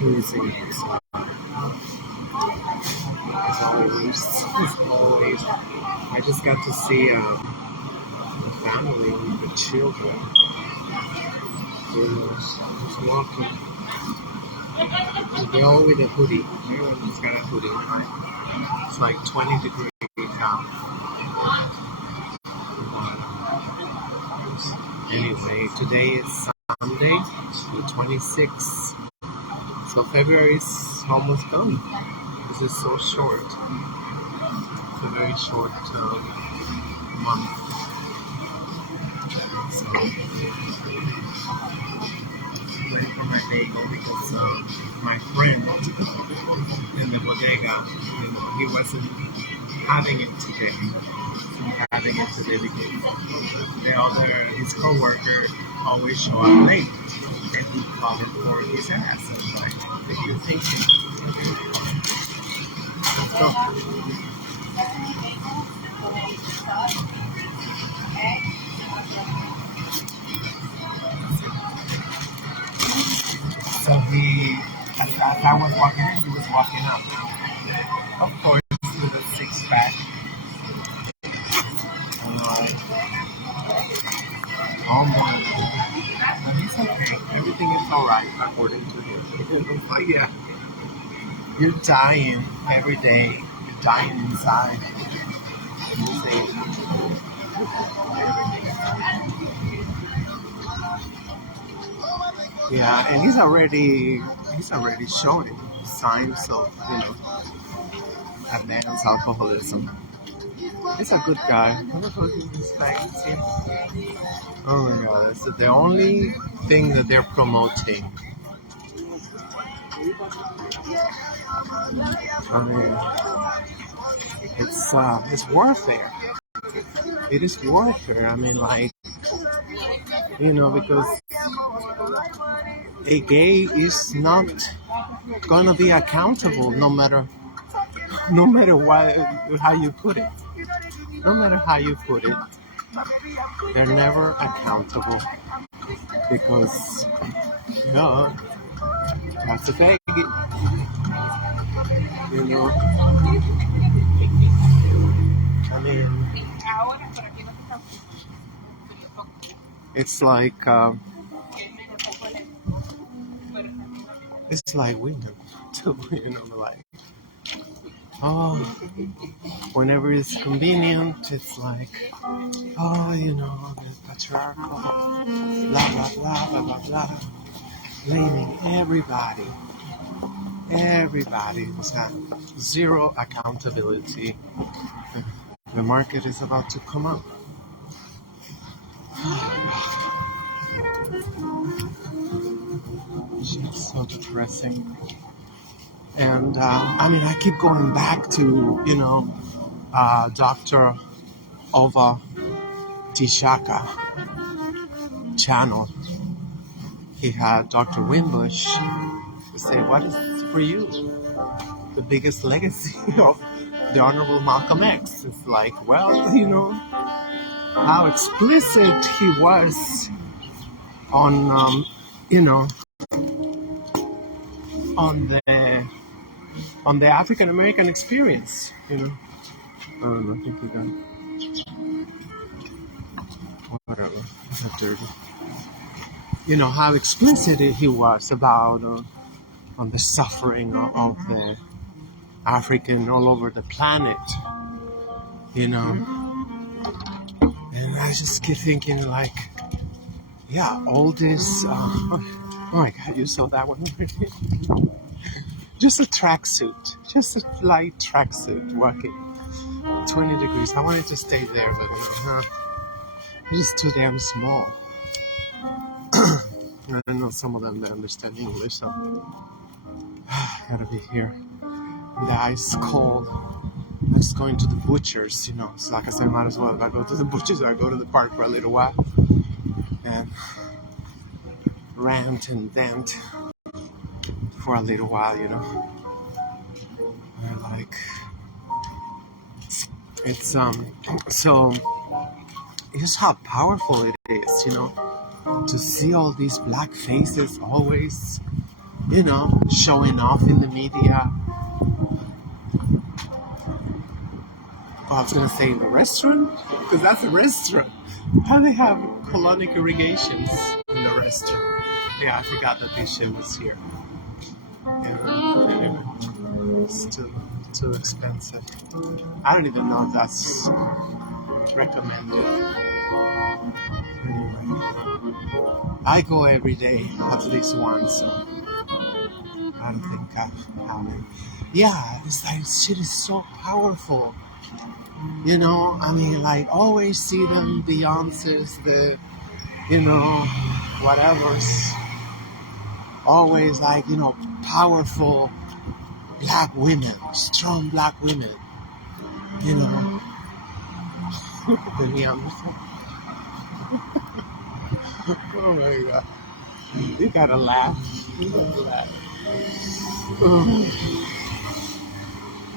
losing it. As always, I just got to see a family with the children. Just walking. They're all with a hoodie. Everyone's got a hoodie. It's like 20 degrees out. Anyway, today is Sunday, the 26th. So February is almost gone. This is so short. It's a very short month. So waiting for my bagel because my friend in the bodega, he wasn't having it today. He's having it today because his co-worker always show up late, and he covered for his ass. And like, what are you thinking? Let's go. So as I was walking in, he was walking up. Of course, with a six-pack. Oh my. And he's okay. Everything is alright, according to him. But yeah, you're dying every day. You're dying inside. Yeah, and he's already showing signs of, advanced alcoholism. He's a good guy. Oh my god, it's the only thing that they're promoting. I mean, it's warfare. It is warfare. I mean, like, because a gay is not gonna be accountable no matter how you put it. No matter how you put it, they're never accountable because that's a fake. I mean, it's like women too, like, whenever it's convenient, it's like, the patriarchal, blah blah blah blah blah blah, blaming everybody. Everybody was at zero accountability. The market is about to come up. It's so depressing. And I keep going back to Dr. Ova Tishaka channel. He had Dr. Wimbush say, "What is for you the biggest legacy of the Honorable Malcolm X?" It's like, well, how explicit he was on on the African American experience. I don't know. I think we got whatever. It's dirty. How explicit he was about on the suffering of the African all over the planet. And I just keep thinking, like, yeah, all this. Oh my God, you saw that one already? Just a tracksuit, just a light tracksuit, walking 20 degrees. I wanted to stay there, but it's just too damn small. I know some of them that understand English, so I gotta be here. And the ice cold. I'm just going to the butcher's, So like I said, I might as well. If I go to the butcher's, I go to the park for a little while and rant and vent for a little while, And like, it's so just how powerful it is, to see all these black faces always showing off in the media. Well, I was gonna say in the restaurant, because that's a restaurant. How they have colonic irrigations in the restaurant? Yeah, I forgot that this shit was here. Anyway, it's too expensive. I don't even know if that's recommended. Anyway, I go every day, at least once. So I don't think I have it. Yeah, it's like shit is so powerful. I mean, like always see them, Beyonce's, whatever's always like, powerful black women, strong black women, you know. The Neanderthal. Oh my god. You gotta laugh. You gotta laugh.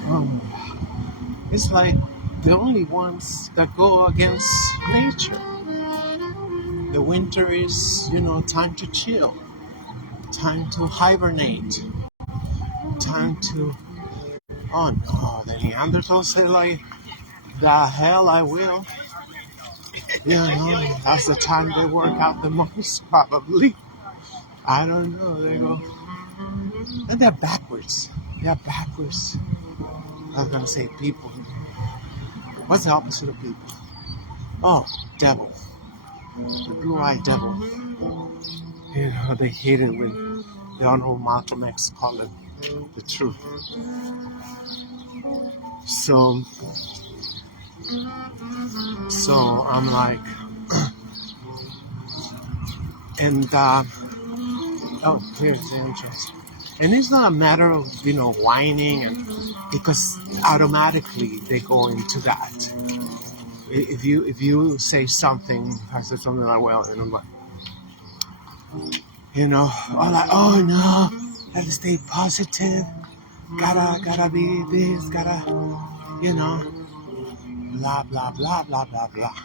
Oh. It's like the only ones that go against nature. The winter is, time to chill, time to hibernate, time to. Oh no, the Neanderthals say like, the hell I will. That's the time they work out the most, probably. I don't know. They go, and they're backwards. They're backwards. I was gonna say people. What's the opposite of people? Oh, devil. The blue-eyed devil. They hate it when the Honorable Malcolm X call it the truth. So I'm like, and here's the interest. And it's not a matter of whining, and because automatically they go into that. If you say something, I said something like, well, I'm like, I'm like, oh no, gotta stay positive, gotta be this, gotta, blah blah blah blah blah blah.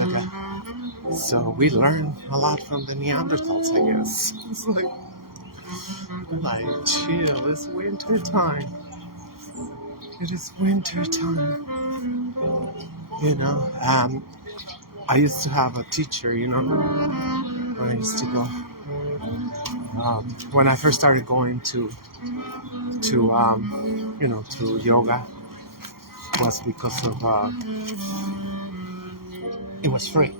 Okay. So we learn a lot from the Neanderthals, I guess. It's like chill. It's winter time. It is winter time. I used to have a teacher. I used to go. When I first started going to yoga, was because of it was free.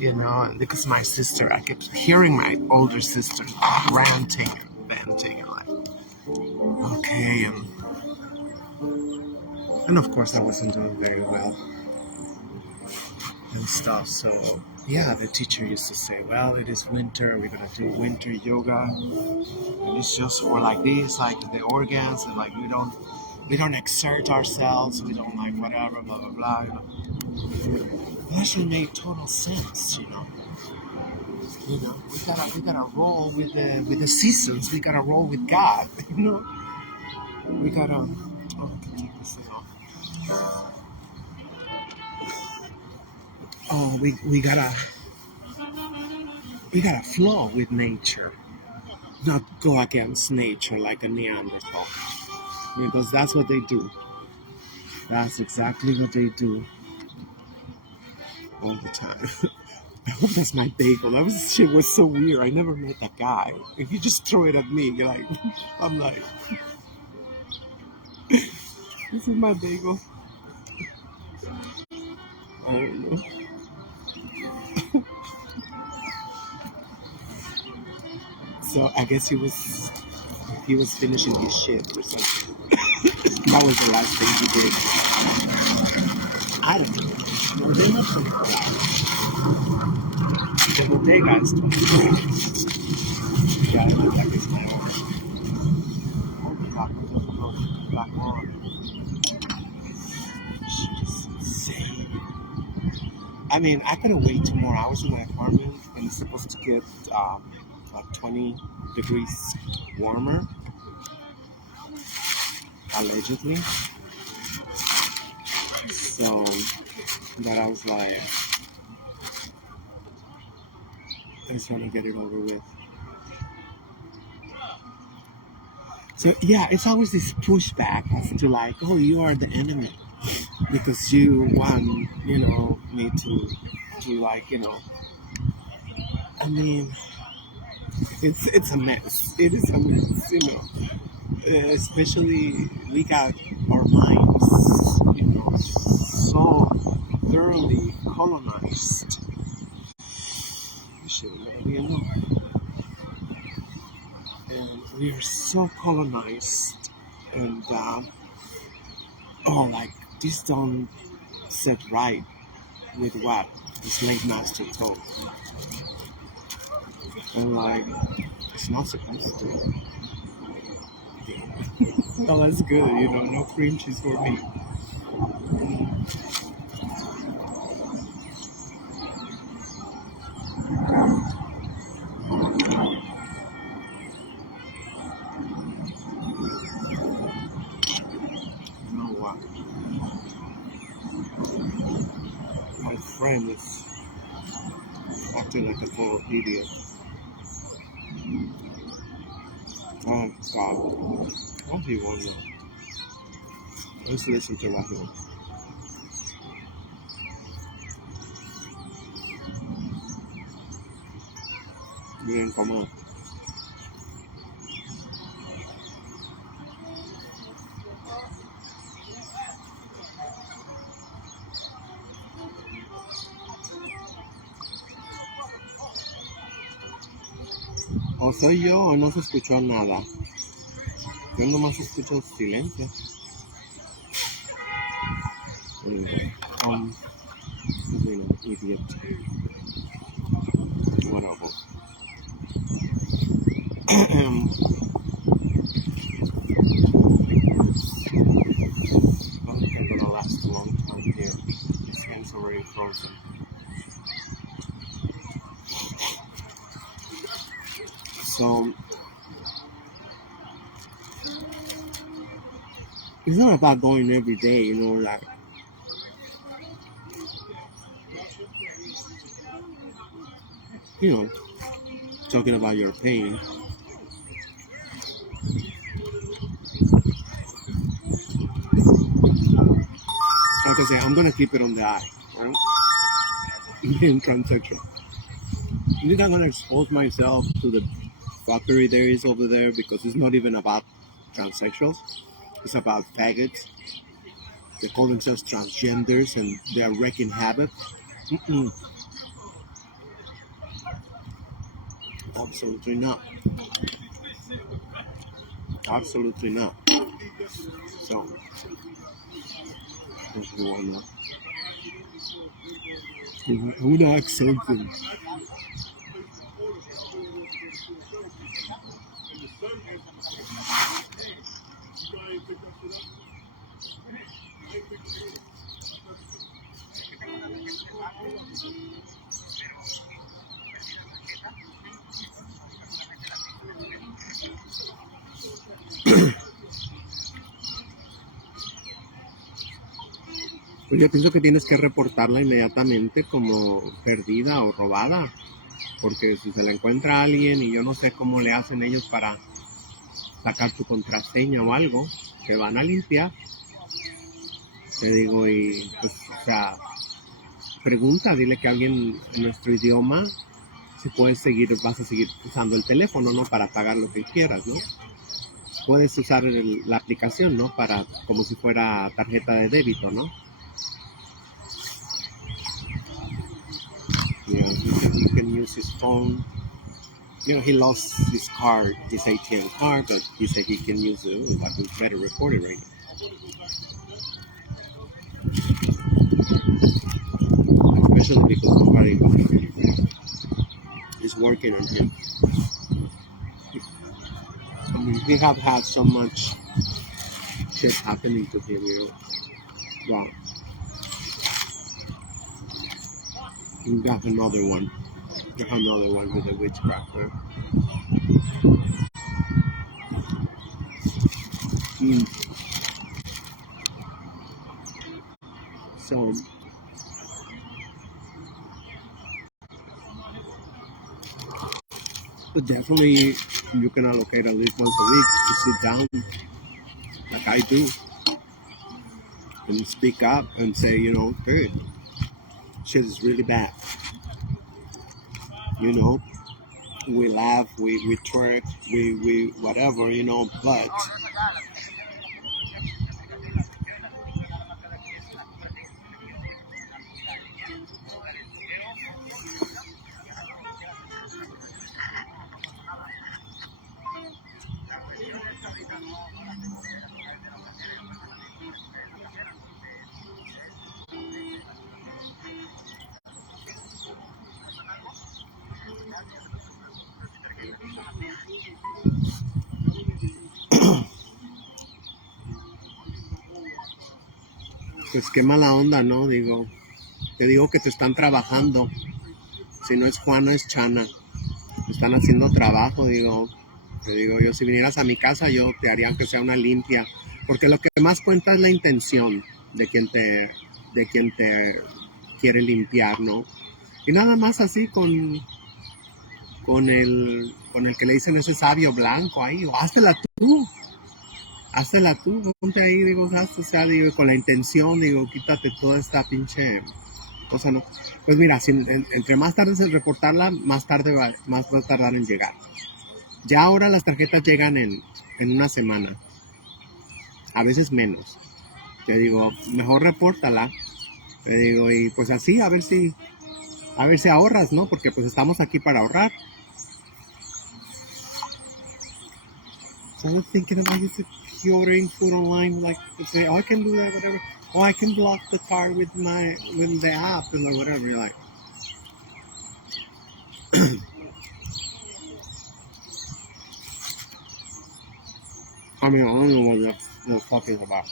And because my sister, I kept hearing my older sister ranting and venting, and like, okay, and of course I wasn't doing very well and stuff. So yeah, the teacher used to say, well, it is winter, we're gonna do winter yoga, and it's just for like this, like the organs, and like we don't exert ourselves, we don't like whatever, blah blah blah. That actually made total sense. We gotta roll with the seasons. We gotta roll with God. We gotta. Oh, I can take this thing off. Oh, we gotta flow with nature, not go against nature like a Neanderthal, because that's what they do. That's exactly what they do all the time. I hope that's my bagel. That shit was so weird. I never met that guy. If you just throw it at me, you're like, I'm like, this is my bagel. I don't know. So I guess he was finishing his shit or something. That was the last thing he did. I don't know. No, they must have the bodega is 20. Yeah, I look like it's my order. Oh my god, it doesn't go back on. It's insane. I mean, I could have waited 2 more hours in my apartment, and it's supposed to get like 20 degrees warmer, allegedly. So, but I was like, I just want to get it over with. So yeah, it's always this pushback as to like, oh, you are the enemy because you want, me to like, I mean, it's a mess. It is a mess. Especially we got our minds, so thoroughly colonized. Shit, and we are so colonized, and like this don't set right with what the slave master told, and like it's not supposed to. Oh, that's good. No cream cheese for me. You know what? My friend is acting like a total idiot. Oh God! What do you want now? Let's listen to that one. Bien, come on. O soy yo o no se escuchó nada. Yo nomás escucho silencio. Anyway, idiot. Whatever. Don't think I'm gonna last a long time here. This game's already frozen. So it's not about going every day, like talking about your pain. Like I say, I'm gonna keep it on the eye, right? In transaction. I'm not gonna expose myself to the fuckery there is over there because it's not even about transsexuals. It's about faggots. They call themselves transgenders and they are wreaking havoc. Mm-mm. Absolutely not. Absolutely not. So, there's no one. Who likes something? Pues yo pienso que tienes que reportarla inmediatamente como perdida o robada, porque si se la encuentra alguien y yo no sé cómo le hacen ellos para sacar tu contraseña o algo, te van a limpiar. Te digo, y pues, o sea, pregunta, dile que alguien en nuestro idioma, si puedes seguir, vas a seguir usando el teléfono, ¿no? Para pagar lo que quieras, ¿no? Puedes usar la aplicación, ¿no? Para, como si fuera tarjeta de débito, ¿no? He can use his phone. He lost his card, his ATM card, but he said he can use it. I can try to report it right now. Especially because somebody is working on him. I mean, he have had so much shit happening to him, Wow. You got another one. Another one with a witchcrafter. So, but definitely you can allocate at least once a week to sit down, like I do, and speak up and say, hey, shit is really bad. We laugh, we twerk, we whatever, but pues qué mala onda, ¿no? Te digo que te están trabajando. Si no es Juana, es Chana. Están haciendo trabajo, te digo, yo si vinieras a mi casa, yo te haría que sea una limpia, porque lo que más cuenta es la intención de quien te quiere limpiar, ¿no? Y nada más así con el que le dicen ese sabio blanco ahí, o háztela tú, ponte ahí, o sea, con la intención, quítate toda esta pinche cosa, ¿no? Pues mira, entre más tardes en reportarla, más va a tardar en llegar. Ya ahora las tarjetas llegan en una semana, a veces menos. Te digo, mejor repórtala, te digo, y pues así, a ver si ahorras, ¿no? Porque pues estamos aquí para ahorrar. So I was thinking about this ordering food online, like say, oh, I can do that, whatever. Oh, I can block the card with the app and like whatever. You're like, I mean, I don't know what you're talking about.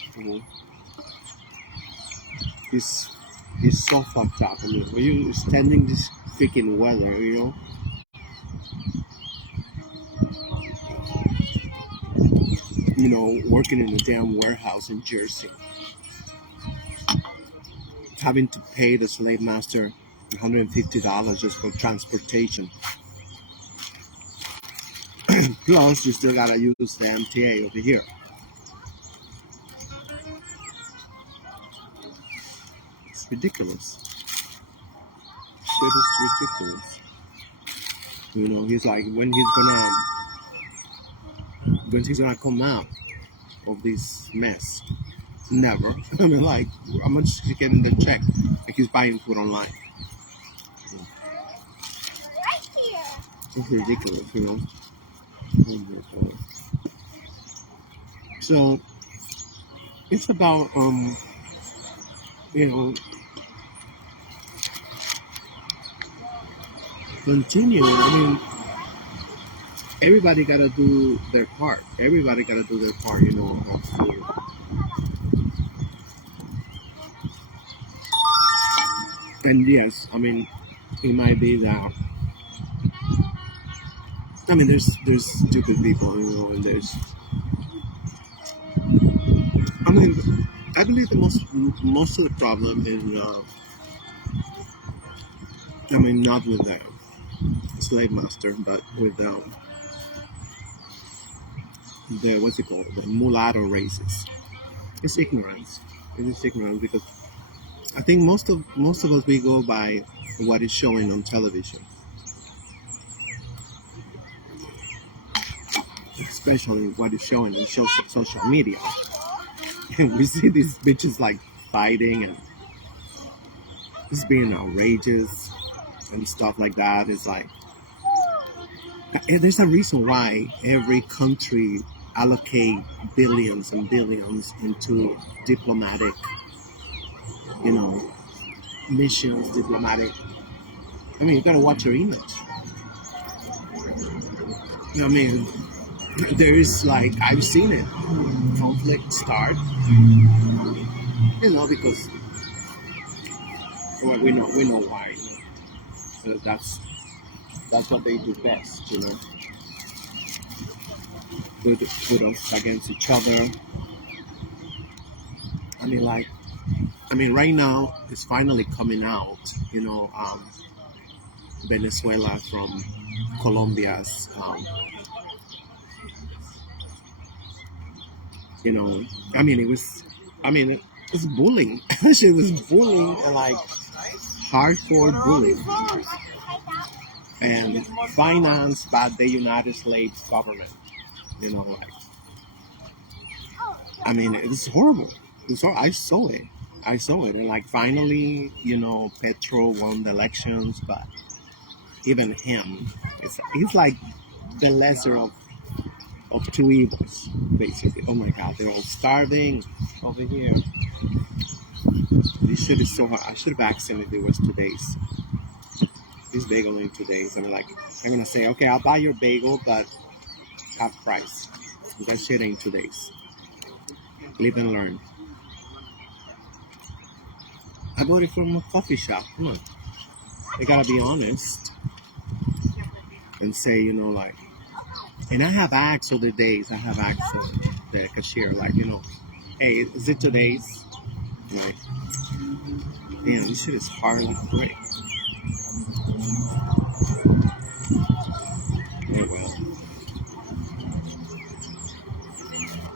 He's so fucked up. I mean, when you standing this freaking weather, working in a damn warehouse in Jersey, having to pay the slave master $150 just for transportation. Plus, you still gotta use the MTA over here. It's ridiculous. Shit is ridiculous. He's like, when he's gonna come out of this mess? Never. I mean, like, how much is he getting the check? Like he's buying food online. It's ridiculous, So it's about continue. I mean, everybody gotta do their part. And yes, I mean, it might be that. I mean, there's stupid people, and there's. I mean, I believe most of the problem is, I mean, not with the slave master, but with the what's it called, the mulatto races. It's ignorance. It is ignorance because I think most of us, we go by what is showing on television, especially what is showing on social media. And we see these bitches like fighting and just being outrageous and stuff like that. It's like, there's a reason why every country allocate billions and billions into diplomatic, missions, diplomatic. I mean, you gotta watch your image. I mean, there is, like, I've seen it, conflict start, because well, we know why. So that's what they do best, put us against each other. I mean, right now it's finally coming out, Venezuela from Colombia's You know, I mean, it was, I mean, it was bullying. She was bullying and like hardcore bullying and financed by the United States government. You know, like, I mean, it was horrible. So I saw it. I saw it. And like finally, you know, Petro won the elections, but even him, he's like the lesser of two evils, basically. Oh my God, they're all starving over here. This shit is so hard. I should have asked him if it was today's. This bagel in today's. I'm like, I'm gonna say, okay, I'll buy your bagel, but half price. That shit ain't today's. Live and learn. I bought it from a coffee shop. Come on. I gotta be honest and say, you know, like, and I have asked other days, I have asked the cashier, like, you know, hey, is it today's? Like, man, this shit is hardly free. Oh, well.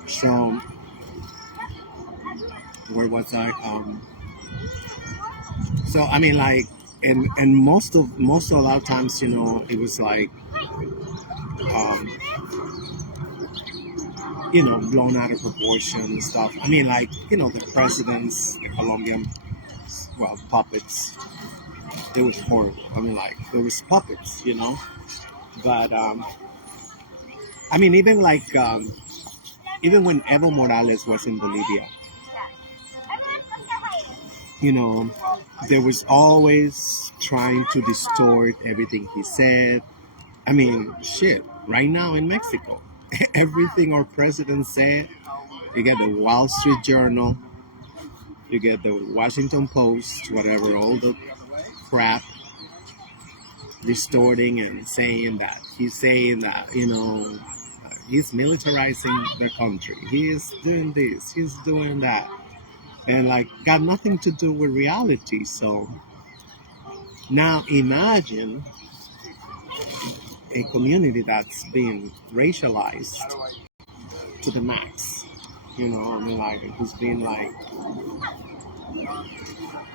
So, where was I? So, I mean, like, and most of a lot of times, you know, it was like, um, you know, blown out of proportion and stuff. I mean, like, you know, the presidents, the Colombian, well, puppets, it was horrible. I mean, like, there was puppets, you know, but, I mean, even like, even when Evo Morales was in Bolivia, you know, there was always trying to distort everything he said. I mean, shit, right now in Mexico, everything our president said, you get the Wall Street Journal, you get the Washington Post, whatever, all the crap distorting and saying that. He's saying that, you know, he's militarizing the country. He is doing this, he's doing that. And like, got nothing to do with reality. So now imagine a community that's being racialized to the max. You know, I mean, like, who's been like,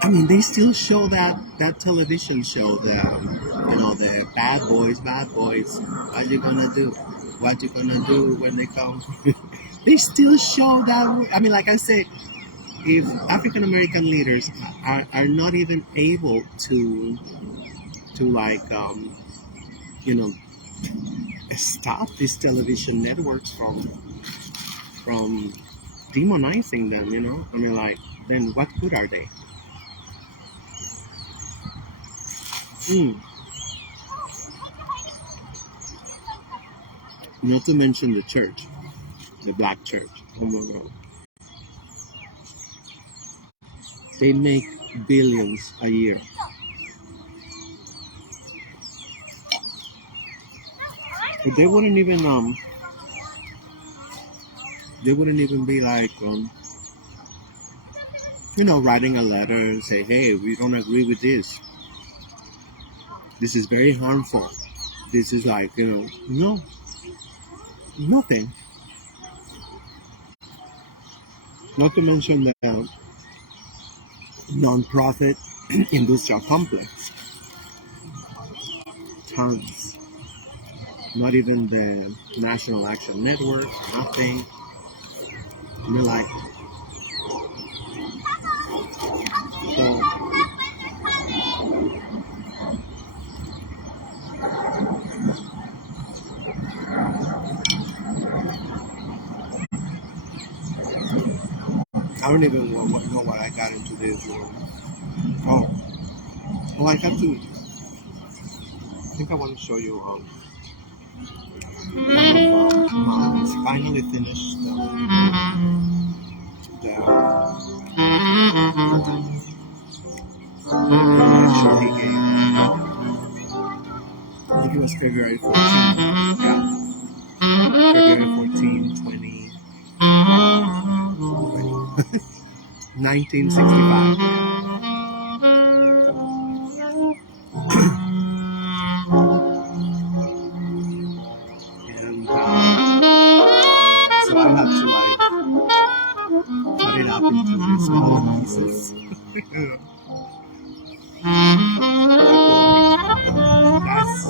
I mean, they still show that television show, the, you know, the bad boys. What you gonna do? What you gonna do when they come? They still show that. I mean, like I said, if African American leaders are not even able to like, you know, stop these television networks from demonizing them, you know, I mean, like, then what good are they? Not to mention the church, the black church. Oh my God. They make billions a year. But they wouldn't even be like, you know, writing a letter and say, hey, we don't agree with this. This is very harmful. This is like, you know, no, nothing. Not to mention the non-profit industrial complex. Tons. Not even the National Action Network, nothing. I mean, like, so, I don't even know what I got into this. Oh, I got to. I think I want to show you. Mom's finally finished the lecture he gave. I think it was February 14. Yeah. February 14, 1965. And so I had to like cut it up into smaller pieces. That's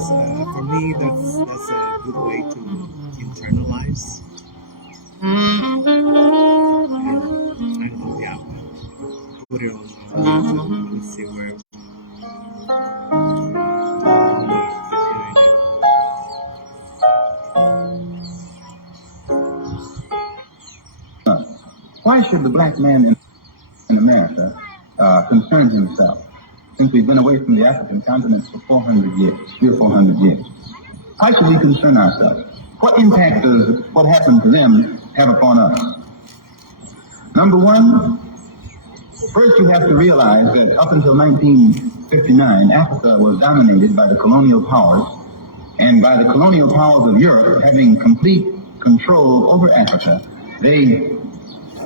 for me. That's a good way to internalize. I know, yeah. Put it on YouTube. Let's see where. Why should the black man in America concern himself, since we've been away from the African continent for 400 years, 300 or 400 years? Why should we concern ourselves? What impact does what happened to them have upon us? Number one, first you have to realize that up until 1959, Africa was dominated by the colonial powers, and by the colonial powers of Europe having complete control over Africa, they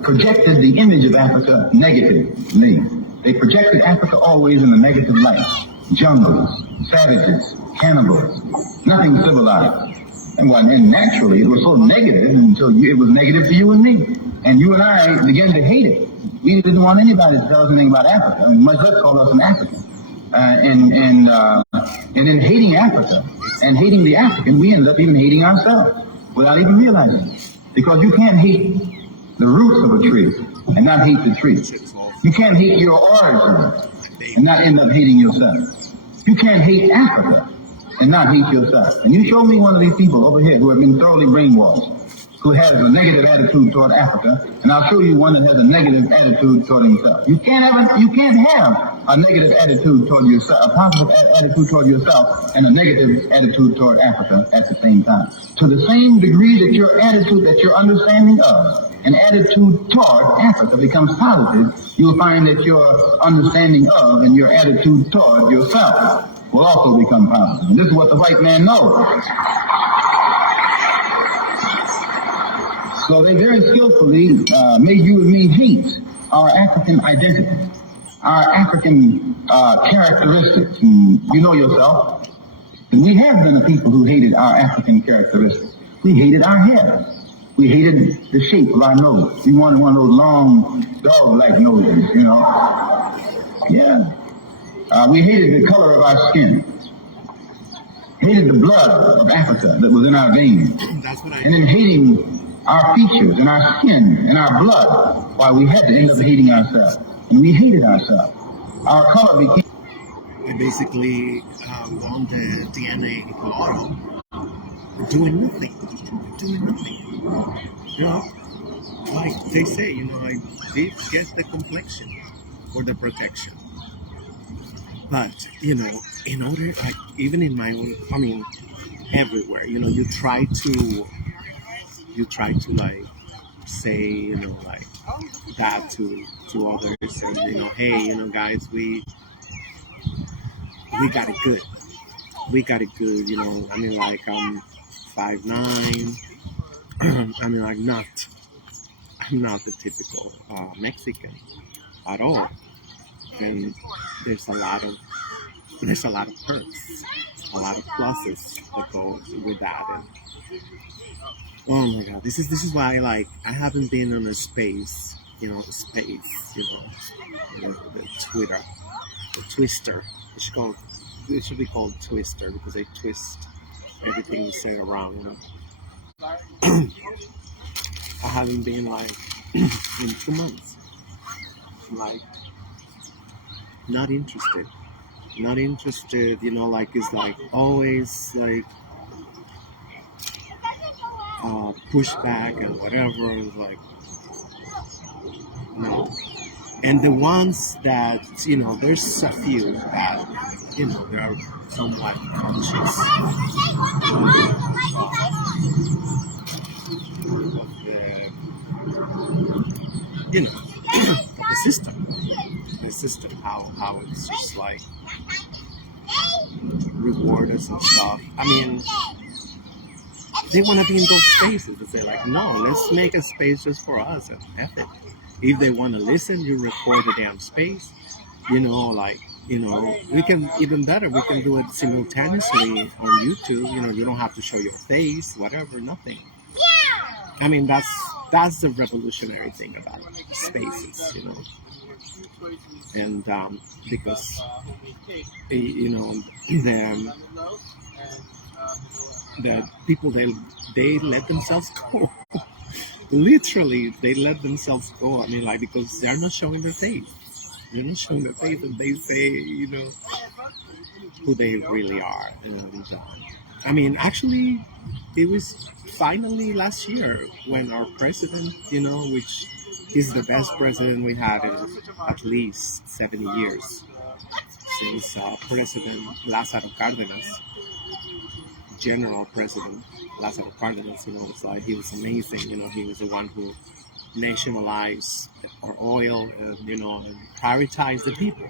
projected the image of Africa negatively. They projected Africa always in a negative light. Jungles, savages, cannibals, nothing civilized. And naturally, it was so negative until it was negative to you and me. And you and I began to hate it. We didn't want anybody to tell us anything about Africa, much less call us an African. And in hating Africa and hating the African, we end up even hating ourselves without even realizing it. Because you can't hate the roots of a tree and not hate the tree. You can't hate your origin and not end up hating yourself. You can't hate Africa and not hate yourself. And you show me one of these people over here who have been thoroughly brainwashed, who has a negative attitude toward Africa, and I'll show you one that has a negative attitude toward himself. You can't have a negative attitude toward yourself, a positive attitude toward yourself, and a negative attitude toward Africa at the same time. To the same degree that your attitude, that your understanding of an attitude toward Africa becomes positive, you'll find that your understanding of and your attitude toward yourself will also become positive. And this is what the white man knows. So they very skillfully made you and me hate our African identity, our African characteristics. And you know yourself. And we have been the people who hated our African characteristics. We hated our hair. We hated the shape of our nose. We wanted one of those long, dog-like noses, you know. Yeah. We hated the color of our skin. Hated the blood of Africa that was in our veins. And in hating our features and our skin and our blood, why we had to end up hating ourselves. And we hated ourselves. Our color became... They basically want the DNA photo doing nothing. You know, like they say, you know, like they get the complexion or the protection. But, you know, in order, like, even in my own, I mean, everywhere, you know, you try to like say, you know, like that to others, and, you know, hey, you know, guys, we got it good. We got it good, you know. I mean, like, I'm 5'9". I mean, I'm not the typical Mexican at all. And there's a lot of perks, a lot of pluses that go with that. And oh my God, this is why, like, I haven't been on a space, you know, the Twitter, the Twister. It should be called Twister because they twist everything you say around, you know. I haven't been, like, in 2 months, like, not interested, you know, like, it's like always like pushback and whatever, like, no. And the ones that, you know, there's a few that, you know, they are somewhat conscious of the, you know, of the system, how it's just like reward us and stuff. I mean, they want to be in those spaces. They say, like, no, let's make a space just for us and F it. If they want to listen, you record the damn space. You know, like, you know, we can, even better, we can do it simultaneously on YouTube. You know, you don't have to show your face, whatever, nothing. I mean, that's that's the revolutionary thing about spaces, and because the people, they let themselves go. Literally, they let themselves go. I mean, like, because they're not showing their face. They're not showing their face, and they say, who they really are. And I mean, actually, it was finally last year when our president, which is the best president we had in at least 70 years, since President Lázaro Cárdenas, General President Lázaro Cárdenas, it's like he was amazing. He was the one who nationalized our oil, and prioritized the people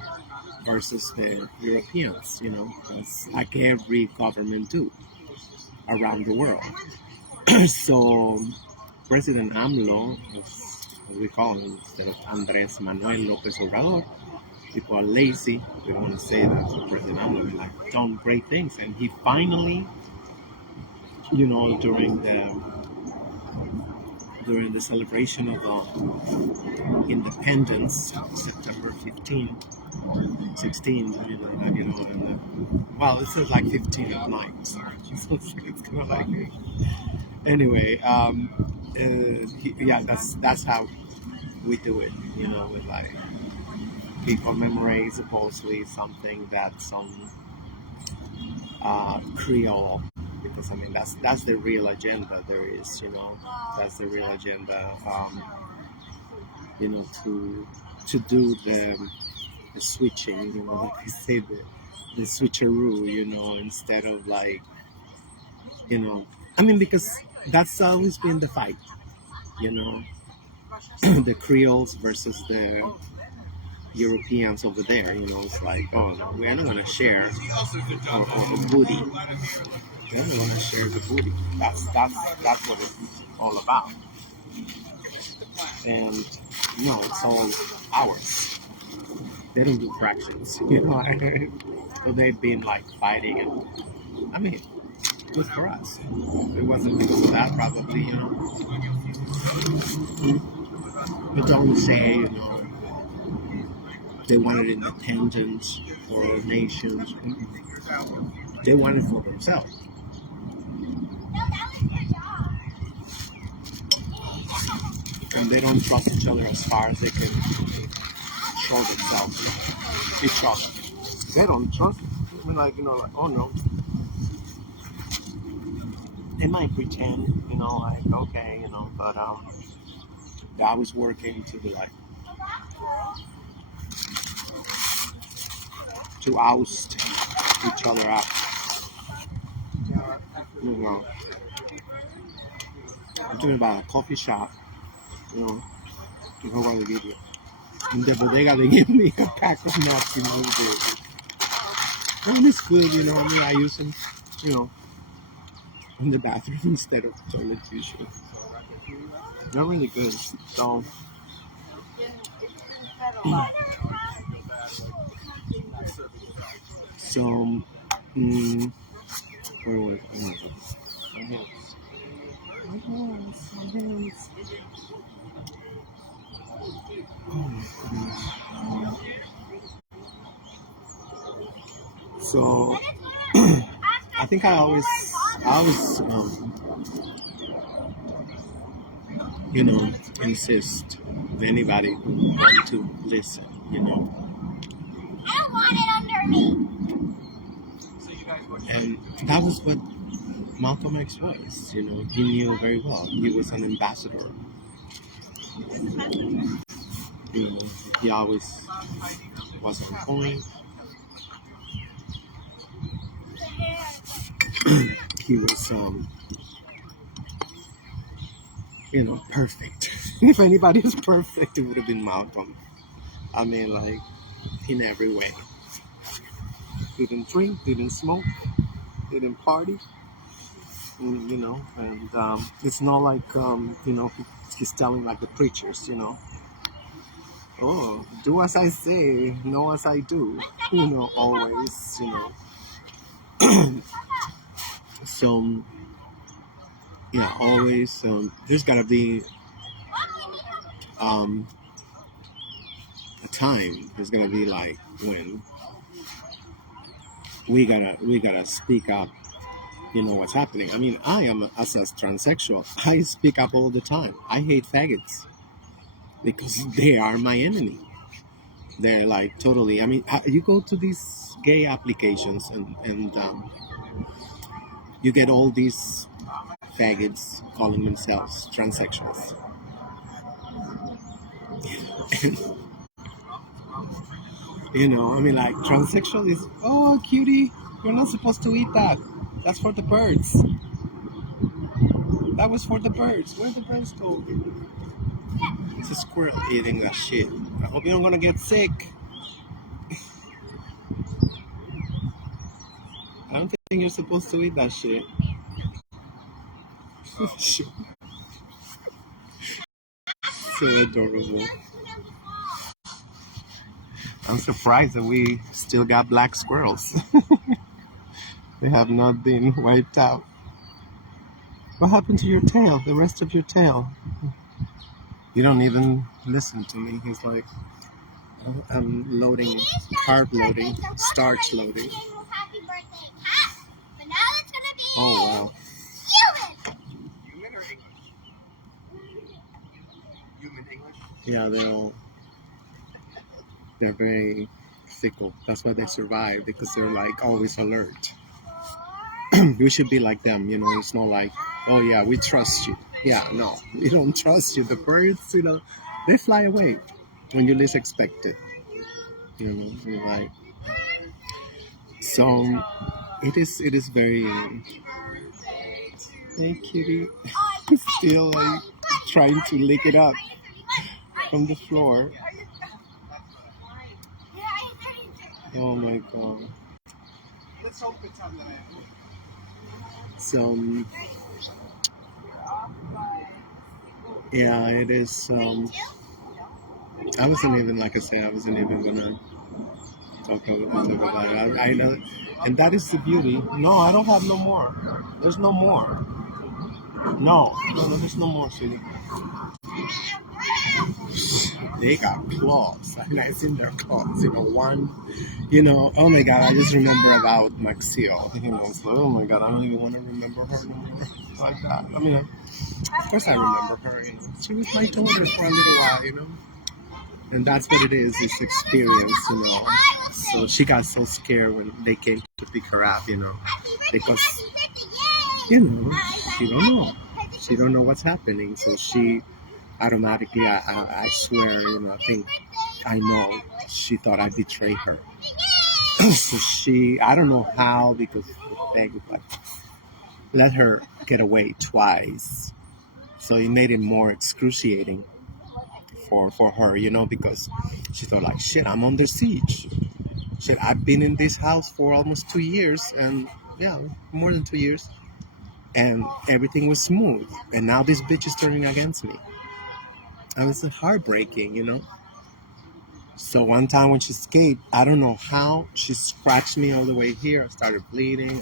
versus the Europeans, as like every government do around the world. So President AMLO, as we call him, instead of Andrés Manuel López Obrador, people are lazy. They don't want to say that. So President AMLO, like, done great things, and he finally, during the celebration of independence, September 15, 16, well, it says like 15 at night, so it's kind of like, anyway, that's how we do it, with like, we commemorate supposedly something that's on Creole, because I mean that's the real agenda there is, that's the real agenda, to do the switching, like we say, the switcheroo, instead of like, I mean, because that's always been the fight, the Creoles versus the Europeans over there, it's like, oh, no, we're not gonna share or the booty. We're not gonna share the booty. That's what it's all about. And it's all ours. They don't do fractions, So they've been like fighting, and I mean, good for us. It wasn't because of that, probably, You don't say, they wanted independence for nations. They want it for themselves. And they don't trust each other as far as they can show themselves, each other. They don't trust. I mean, like, oh no. They might pretend, like, okay, but God was working to be like, to oust each other out. I'm talking about a coffee shop, to juego de video. In the bodega, they give me a pack of nuts, and it's good, I mean, I use them, in the bathroom instead of toilet tissue. They're really good. So, where was So, I think I always, insist on anybody who wants to listen, I don't want it under me. And that was what Malcolm X was, he knew very well. He was an ambassador. He always was on point. He was, perfect. If anybody is perfect, it would have been Malcolm. I mean, like, in every way. Didn't drink, didn't smoke, didn't party, and it's not like, he's telling like the preachers, oh, do as I say, know as I do, always, So, yeah, always, there's gotta be a time is gonna be like when we gotta speak up. You know what's happening. I mean, I am as a transsexual. I speak up all the time. I hate faggots because they are my enemy. They're like totally. I mean, you go to these gay applications and you get all these faggots calling themselves transsexuals. You know, I mean, like transsexual is, oh, cutie, you're not supposed to eat that. That's for the birds. That was for the birds. Where'd the birds go? It's a squirrel eating that shit. I hope you're not gonna get sick. I don't think you're supposed to eat that shit. Shit. So adorable. I'm surprised that we still got black squirrels. They have not been wiped out. What happened to your tail? The rest of your tail? You don't even listen to me. He's like, I'm loading, carb loading, starch loading. Oh wow. Yeah, they're very fickle. That's why they survive, because they're like always alert. We should be like them, you know. It's not like, oh yeah, we trust you. Yeah, no, we don't trust you. The birds, you know, they fly away when you least expect it. You know, you're like, so it is very. Hey, kitty, still like trying to lick it up from the floor. Oh my god. So yeah, it is. I wasn't even, like I said, I wasn't even gonna talk about it. I know, and that is the beauty. No, I don't have no more. There's no more. No, there's no more, sweetie. They got claws. I've seen their claws. You know, one. You know, oh my god, I just remember about Maxio. You know, it's like, oh my god, I don't even want to remember her no more. Like that. I mean, of course I remember her. You know, she was my daughter for a little while. You know. And that's what it is, this experience, you know. So she got so scared when they came to pick her up, you know, because, you know, she don't know. She don't know what's happening. So she automatically, I swear, you know, I know she thought I betrayed her. So I don't know how, because they let her get away twice. So it made it more excruciating for her, you know, because she thought like, shit, I'm under siege. Shit, I've been in this house for almost 2 years, and yeah, more than 2 years, and everything was smooth, and now this bitch is turning against me. And it's heartbreaking, you know. So one time when she escaped, I don't know how, she scratched me all the way here. I started bleeding.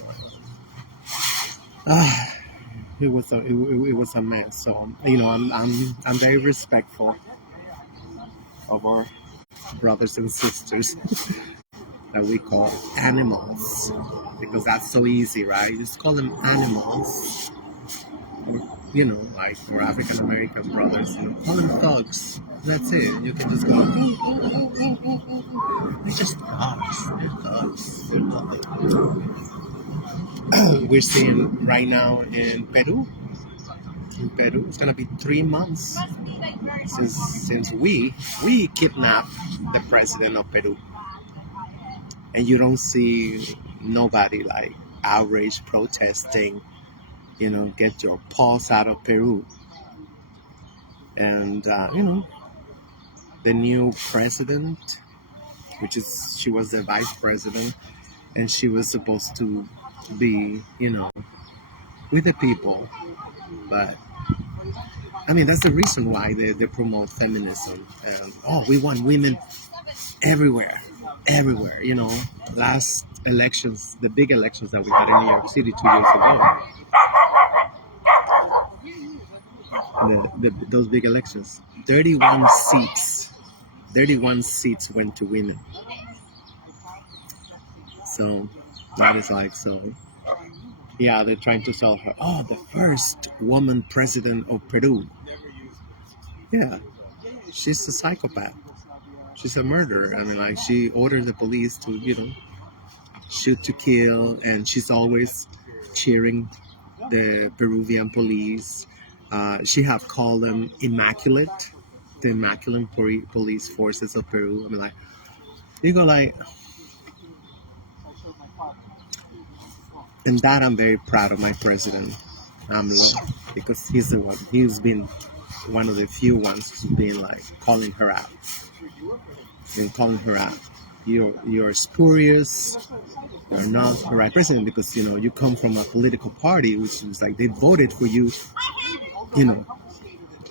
It was a mess. So, you know, I'm very respectful of our brothers and sisters that we call animals, because that's so easy, right? You just call them animals, or, you know, like for African American brothers, you know, call them thugs. That's it. You can just go, they're just thugs. They're thugs. They're nothing. We're seeing right now in Peru. In Peru, it's gonna be 3 months since we kidnapped the president of Peru, and you don't see nobody like outraged protesting. You know, get your paws out of Peru. And you know, the new president, she was the vice president, and she was supposed to be, you know, with the people, but I mean, that's the reason why they promote feminism. And, we want women everywhere. You know, last elections, the big elections that we had in New York City 2 years ago, those big elections. 31 seats went to women. So that is like so. Yeah, they're trying to sell her. Oh, the first woman president of Peru. Yeah, she's a psychopath. She's a murderer. I mean, like she ordered the police to, shoot to kill, and she's always cheering the Peruvian police. She have called them immaculate, the immaculate police forces of Peru. I mean, like you go like, and that I'm very proud of my president, AMLO, because he's the one. He's been one of the few ones who's been like calling her out. You're spurious. You're not the right president because you come from a political party which is like they voted for you.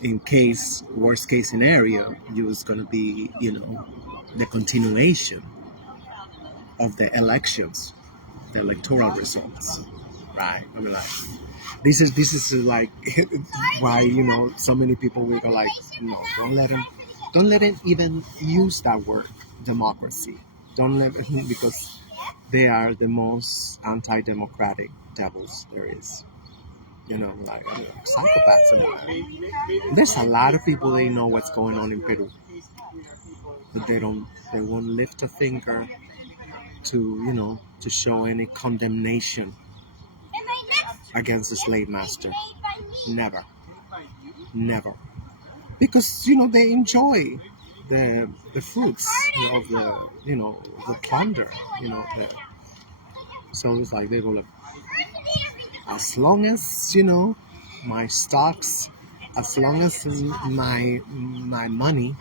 In case worst case scenario, you was gonna be the continuation of the elections, the electoral results, right? I mean, like this is like why so many people will go like don't let him even use that word democracy. Don't let because they are the most anti-democratic devils there is. Psychopaths. There's a lot of people they know what's going on in Peru, but they won't lift a finger to show any condemnation against the slave master. Never. Because they enjoy the fruits of the plunder. So it's like they go like, as long as my stocks, as long as my money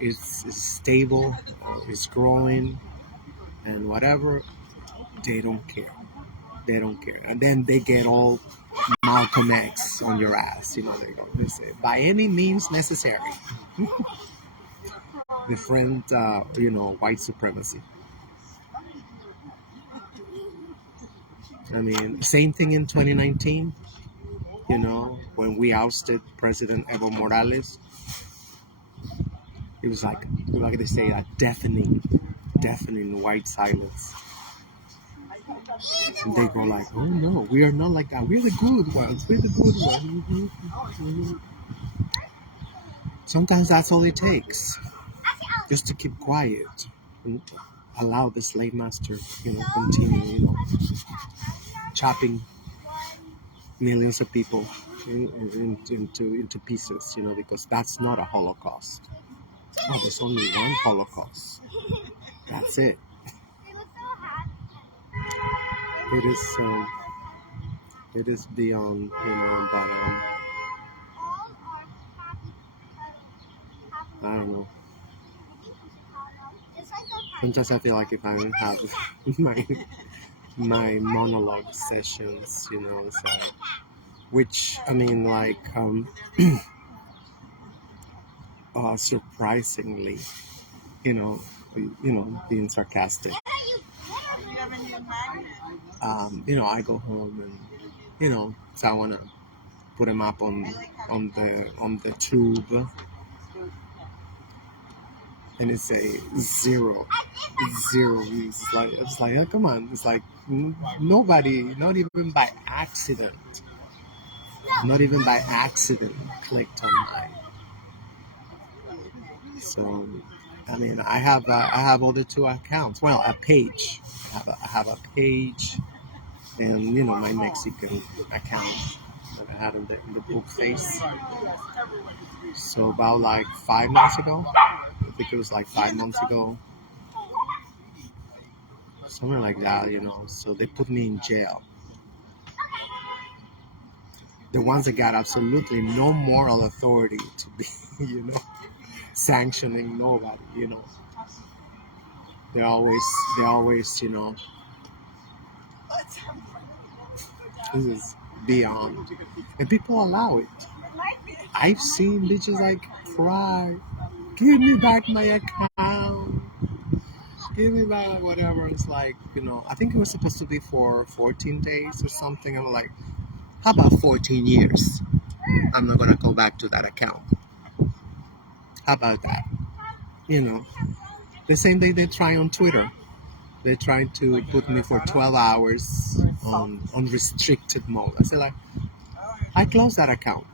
is stable, is growing, and whatever, they don't care. And then they get all Malcolm X on your ass. They say, by any means necessary. Different, white supremacy. I mean, same thing in 2019, when we ousted President Evo Morales. It was like they say, a deafening white silence. And they go like, oh no, we are not like that. We're the good ones. Sometimes that's all it takes. Just to keep quiet and allow the slave master, continue, chopping millions of people into pieces, because that's not a Holocaust. Oh, there's only one Holocaust. That's it. It is beyond, but I don't know. Sometimes I feel like if I have my monologue sessions, so, which I mean, like, surprisingly, being sarcastic. I go home and so I want to put him up on the tube, and it's a zero. It's like, oh, come on. It's like nobody, not even by accident, clicked on mine. So, I mean, I have other two accounts. Well, a page. I have a page, and my Mexican account that I had in the book face. So about like 5 months ago, I think it was like 5 months ago, something like that. So they put me in jail. The ones that got absolutely no moral authority to be, sanctioning nobody, They always, this is beyond. And people allow it. I've seen bitches like cry, give me back my account, give me back whatever. It's like, I think it was supposed to be for 14 days or something. I'm like, how about 14 years? I'm not gonna go back to that account. How about that? You know, the same thing they try on Twitter. They tried to put me for 12 hours on restricted mode. I said, like, I closed that account.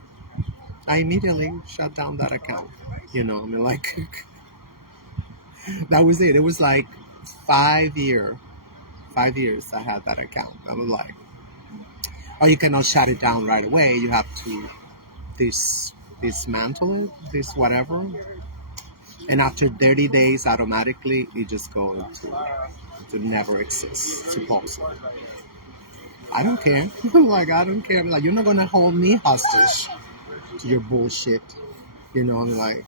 I immediately shut down that account. You know, I mean, like, that was it. It was like 5 years. 5 years I had that account. I was like, oh, you cannot shut it down right away. You have to dismantle it, this whatever. And after 30 days, automatically, it just goes to never exist, supposedly. I don't care. Like, I don't care. Like, you're not going to hold me hostage to your bullshit. You know, I'm like,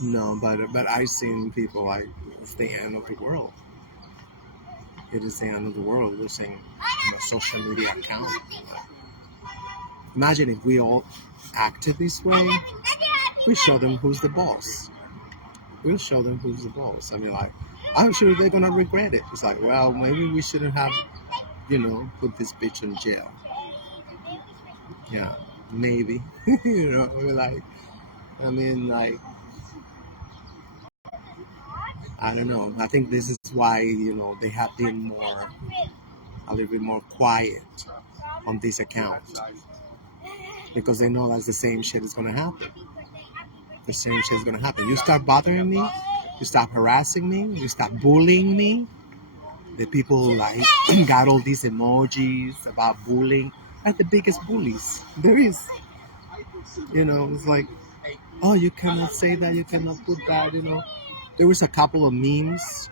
no, but I've seen people like, it's the end of the world. It is the end of the world losing social media account. Imagine if we all acted this way. We show them who's the boss. We'll show them who's the boss. I mean, like, I'm sure they're gonna regret it. It's like, well, maybe we shouldn't have, put this bitch in jail. Yeah, maybe. We're like, I mean, like, I don't know. I think this is why, they have been a little bit more quiet on this account. Because they know that's the same shit is gonna happen. The same shit is gonna happen. You start bothering me, you stop harassing me, you stop bullying me. The people like got all these emojis about bullying. Like the biggest bullies there is. It's like, oh, you cannot say that, you cannot put that. There was a couple of memes.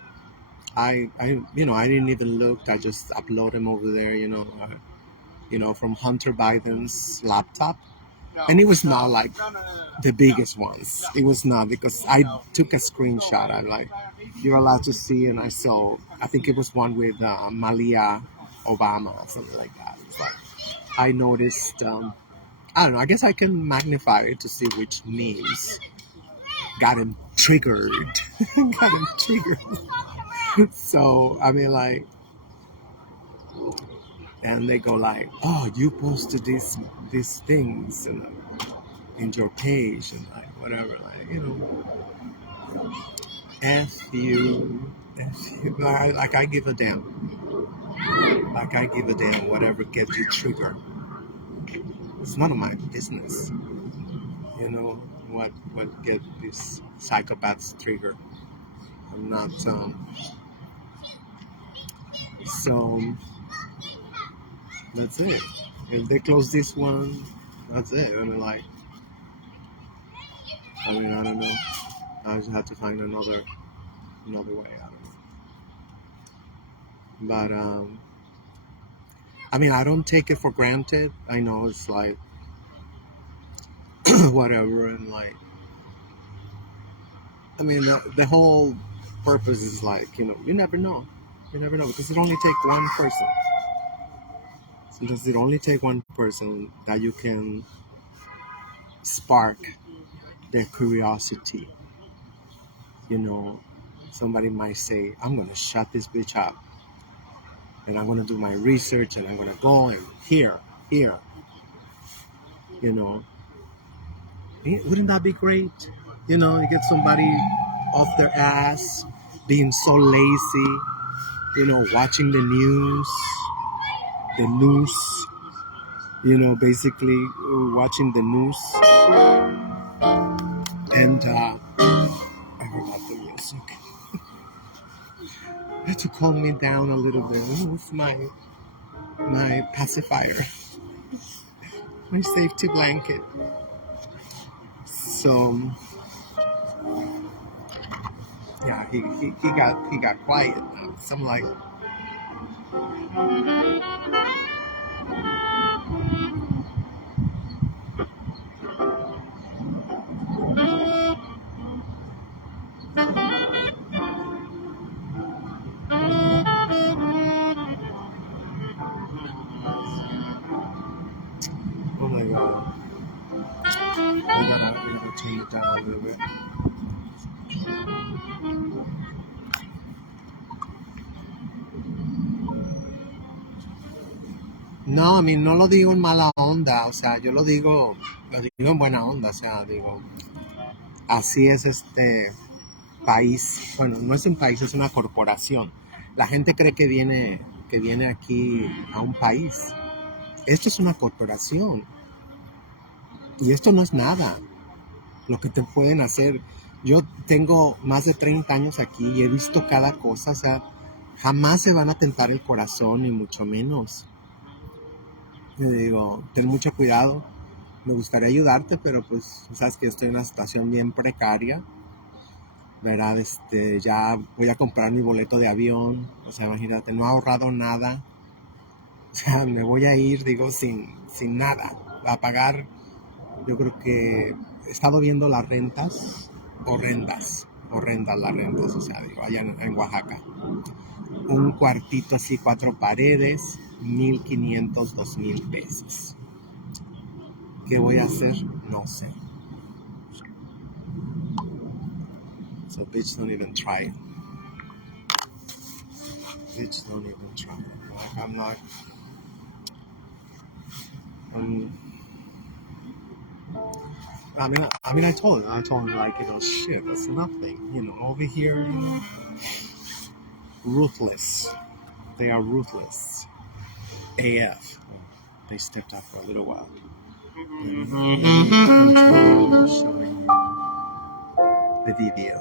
I didn't even look. I just upload them over there. From Hunter Biden's laptop. And it was not like the biggest ones. It was not, because I took a screenshot. I'm like, you're allowed to see, and I think it was one with Malia Obama or something like that. It's like, I noticed, I don't know, I guess I can magnify it to see which memes got him triggered. So, I mean, like, and they go like, oh, you posted these things in your page, and like, whatever, like, F you. Like, I give a damn. Like, I give a damn whatever gets you triggered. It's none of my business. What get these psychopaths triggered. I'm not, so that's it. If they close this one, that's it. I mean, like, I don't know. I just have to find another way out of it. But, I don't take it for granted. I know it's like, whatever, and like, the whole purpose is like, you never know. You never know, because it only takes one person. Does it only take one person that you can spark their curiosity? Somebody might say, I'm going to shut this bitch up, and I'm going to do my research, and I'm going to go and here. Wouldn't that be great? You get somebody off their ass, being so lazy, watching the news, basically watching the news. And I forgot the music. Had to calm me down a little bit. It's my pacifier, my safety blanket. So yeah, he got quiet now. So I'm like, oh my god, we gotta turn it down a little bit. No, a mí no lo digo en mala onda, o sea, yo lo digo en buena onda, o sea, digo, así es este país. Bueno, no es un país, es una corporación. La gente cree que viene aquí a un país. Esto es una corporación y esto no es nada lo que te pueden hacer. Yo tengo más de 30 años aquí y he visto cada cosa, o sea, jamás se van a tentar el corazón, ni mucho menos. Le digo, ten mucho cuidado. Me gustaría ayudarte, pero pues sabes que estoy en una situación bien precaria, ¿verdad? Ya voy a comprar mi boleto de avión, o sea, imagínate, no he ahorrado nada, o sea, me voy a ir, digo, sin nada, a pagar. Yo creo que he estado viendo las rentas, horrendas las rentas, o sea, digo, allá en Oaxaca. Un cuartito así, 4 paredes, 1,500, 2,000 pesos. ¿Qué voy a hacer? No sé. So bitch, don't even try it. Bitch, don't even try it. Like I'm not. I told him like, shit, it's nothing, over here, ruthless. They are ruthless. AF. They stepped up for a little while. Showing the video.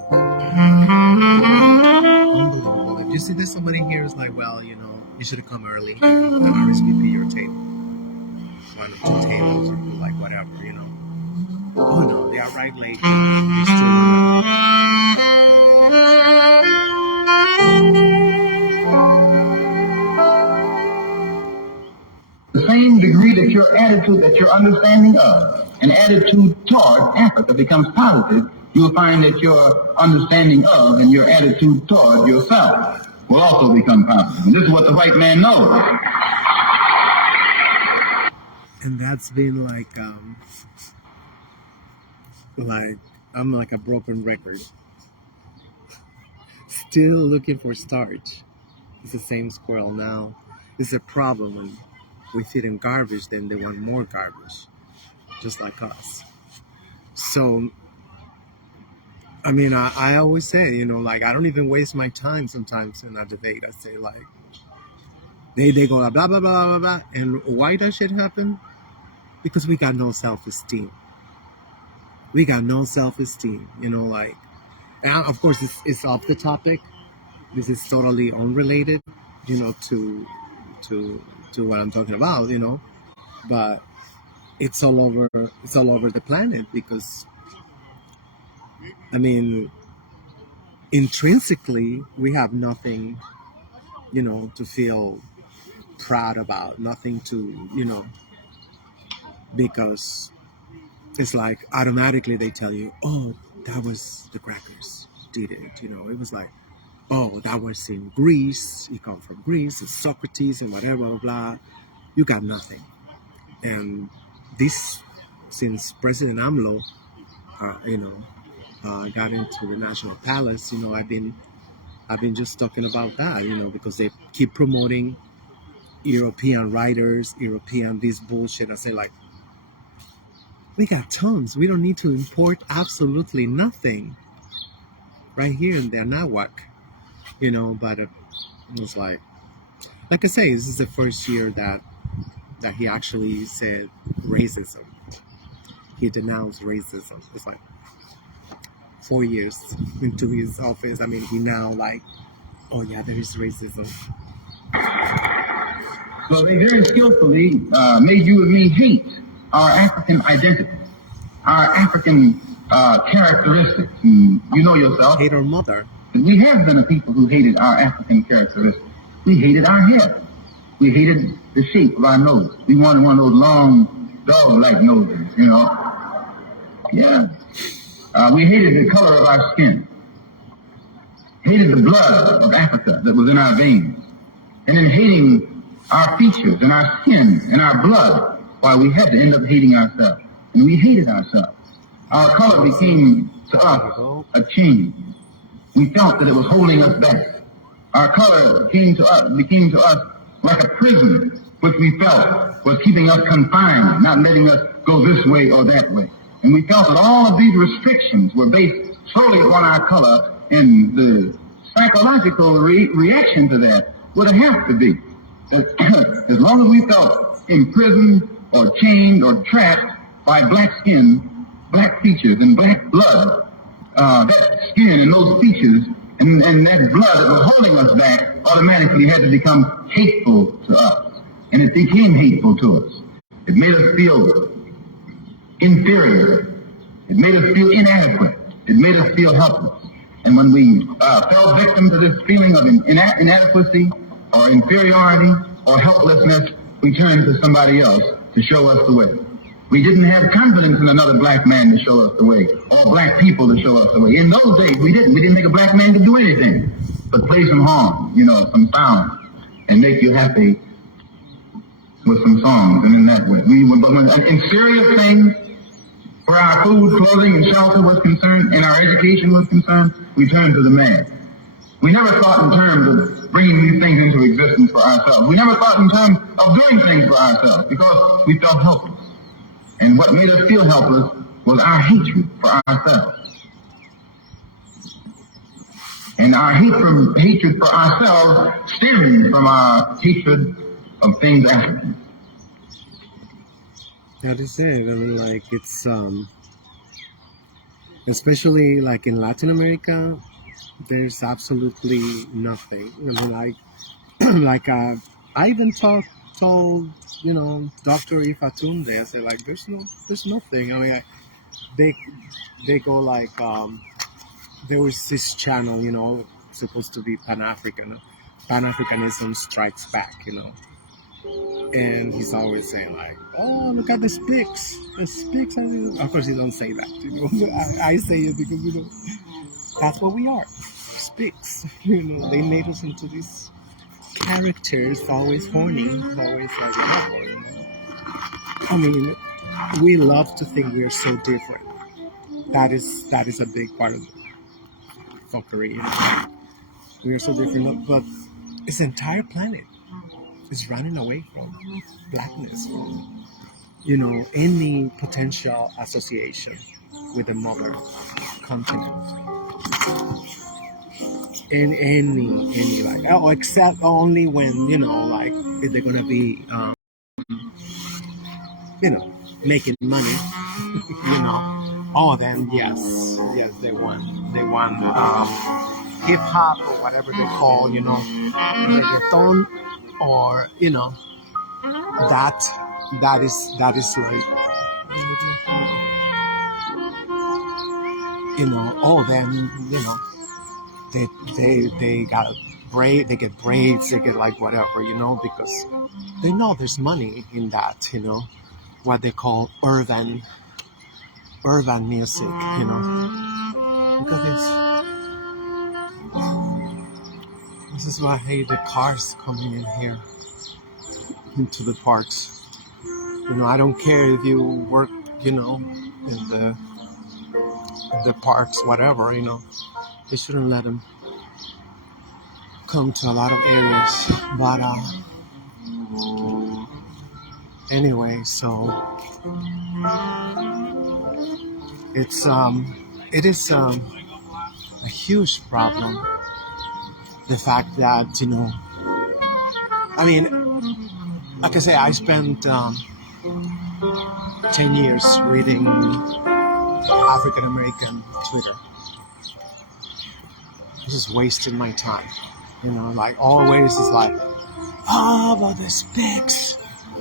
Unbelievable. If you see that somebody here is like, well, you should have come early and RSVP your table. 1 or 2 tables or like whatever, Oh no, they arrived late. They still The same degree that your attitude, that your understanding of, and attitude toward Africa becomes positive, you will find that your understanding of and your attitude toward yourself will also become positive. And this is what the white man knows. And that's been like I'm like a broken record. Still looking for starch. It's the same squirrel now. It's a problem when we feed them garbage, then they want more garbage, just like us. So, I mean, I always say, like, I don't even waste my time sometimes in a debate. I say, like, they go blah, blah, blah, blah, blah. And why that shit happen? Because we got no self-esteem. We got no self-esteem, like, and of course, it's off the topic. This is totally unrelated, to what I'm talking about, but it's all over the planet because, I mean, intrinsically, we have nothing, to feel proud about, nothing to, because it's like automatically they tell you, oh, that was the crackers did it, it was like, oh, that was in Greece, you come from Greece, it's Socrates and whatever, blah, blah. You got nothing. And this, since President AMLO, got into the National Palace, I've been just talking about that, because they keep promoting European writers, European this bullshit. I say, like, we got tons. We don't need to import absolutely nothing right here in the Anahuac, but it's like I say, this is the first year that he actually said racism. He denounced racism. It's like 4 years into his office. I mean, he now like, oh yeah, there is racism. So they very skillfully made you and me hate our African identity, our African characteristics. And you know yourself. Hate our mother. And we have been a people who hated our African characteristics. We hated our hair. We hated the shape of our nose. We wanted one of those long, dog-like noses, Yeah. We hated the color of our skin. Hated the blood of Africa that was in our veins. And in hating our features and our skin and our blood, why we had to end up hating ourselves. And we hated ourselves. Our color became to us a chain. We felt that it was holding us back. Our color became to us like a prison which we felt was keeping us confined, not letting us go this way or that way. And we felt that all of these restrictions were based solely on our color, and the psychological reaction to that would have to be that as long as we felt imprisoned or chained or trapped by black skin, black features, and black blood, that skin and those features and that blood that was holding us back automatically had to become hateful to us. And it became hateful to us. It made us feel inferior. It made us feel inadequate. It made us feel helpless. And when we fell victim to this feeling of inadequacy or inferiority or helplessness, we turned to somebody else to show us the way. We didn't have confidence in another black man to show us the way, or black people to show us the way. In those days, we didn't. We didn't think a black man could do anything but play some horn, some sound, and make you happy with some songs, and in that way. But when in serious things, where our food, clothing, and shelter was concerned, and our education was concerned, we turned to the man. We never thought in terms of bringing these things into existence for ourselves. We never thought in terms of doing things for ourselves because we felt helpless. And what made us feel helpless was our hatred for ourselves. And our hatred for ourselves stemmed from our hatred of things African. That is it. I mean, like, it's, especially like in Latin America, there's absolutely nothing. I mean, like, I even told, Dr. Ifatunde, I said, like, there's nothing. I mean, they go like, there was this channel, supposed to be Pan-Africanism Strikes Back, and he's always saying like, oh, look at the Spicks. Of course, he don't say that, I say it because, that's what we are, Spicks. They made us into these characters, always horny, always like whatever, I mean, we love to think we're so different. That is a big part of fuckery. We are so different, but this entire planet is running away from blackness, from any potential association with the mother continent. In any like, except only when like if they're gonna be making money, then yes they want hip hop or whatever they call reggaeton, or that is like then they got they get braids, they get like whatever, because they know there's money in that, what they call urban music, because this is why I hate the cars coming in here into the parks. I don't care if you work, in the parks, whatever, they shouldn't let them come to a lot of areas. But anyway, so it is a huge problem. The fact that I mean, like I say, I spent 10 years reading African American Twitter. I just wasted my time. Like always it's like, but the Spicks,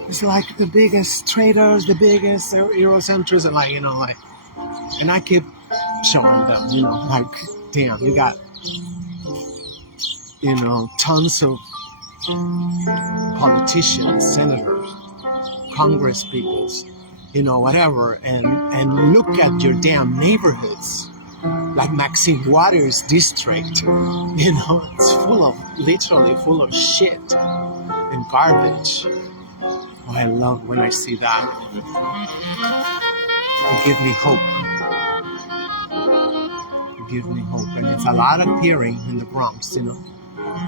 it's like the biggest traitors, the biggest Eurocentrists, and like, and I keep showing them, like, damn, you got, tons of politicians, senators, Congress peoples, whatever, and look at your damn neighborhoods, like Maxine Waters district, it's literally full of shit and garbage. Oh, I love when I see that. It gives me hope. And it's a lot appearing in the Bronx,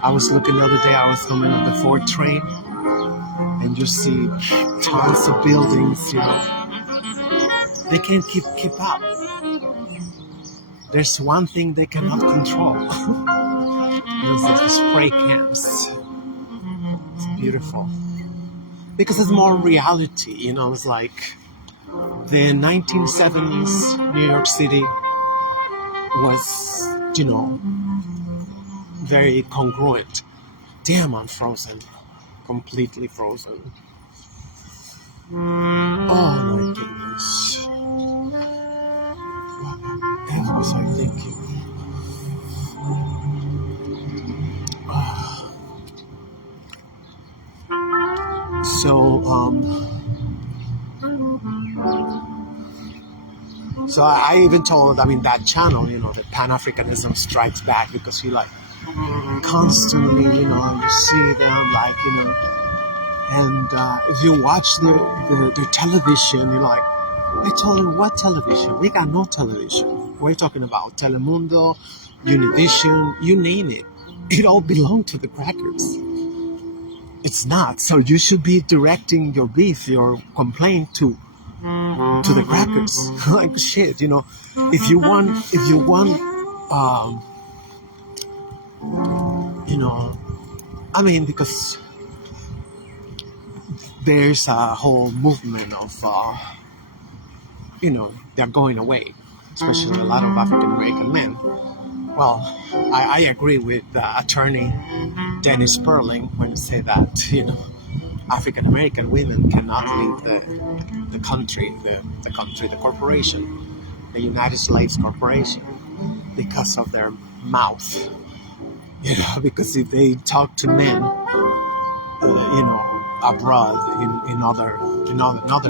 I was looking the other day, I was coming on the 4th train, and you see tons of buildings, they can't keep up. There's one thing they cannot control. It's the spray cans. It's beautiful. Because it's more reality, it's like the 1970s New York City was, very congruent. Damn, I'm frozen. Completely frozen. Oh my goodness. What was I thinking? So I even told, that channel, the Pan-Africanism Strikes Back, because he constantly, you see them and if you watch the television, I told him, what television? We got no television. We're talking about Telemundo, Univision, you name it. It all belonged to the crackers. It's not. So you should be directing your beef, your complaint to the crackers. Like shit, if you want, because there's a whole movement of, they're going away, especially a lot of African American men. Well, I agree with attorney Dennis Sperling when he said that, African American women cannot leave the country, the corporation, the United States corporation, because of their mouth. Because if they talk to men, abroad in another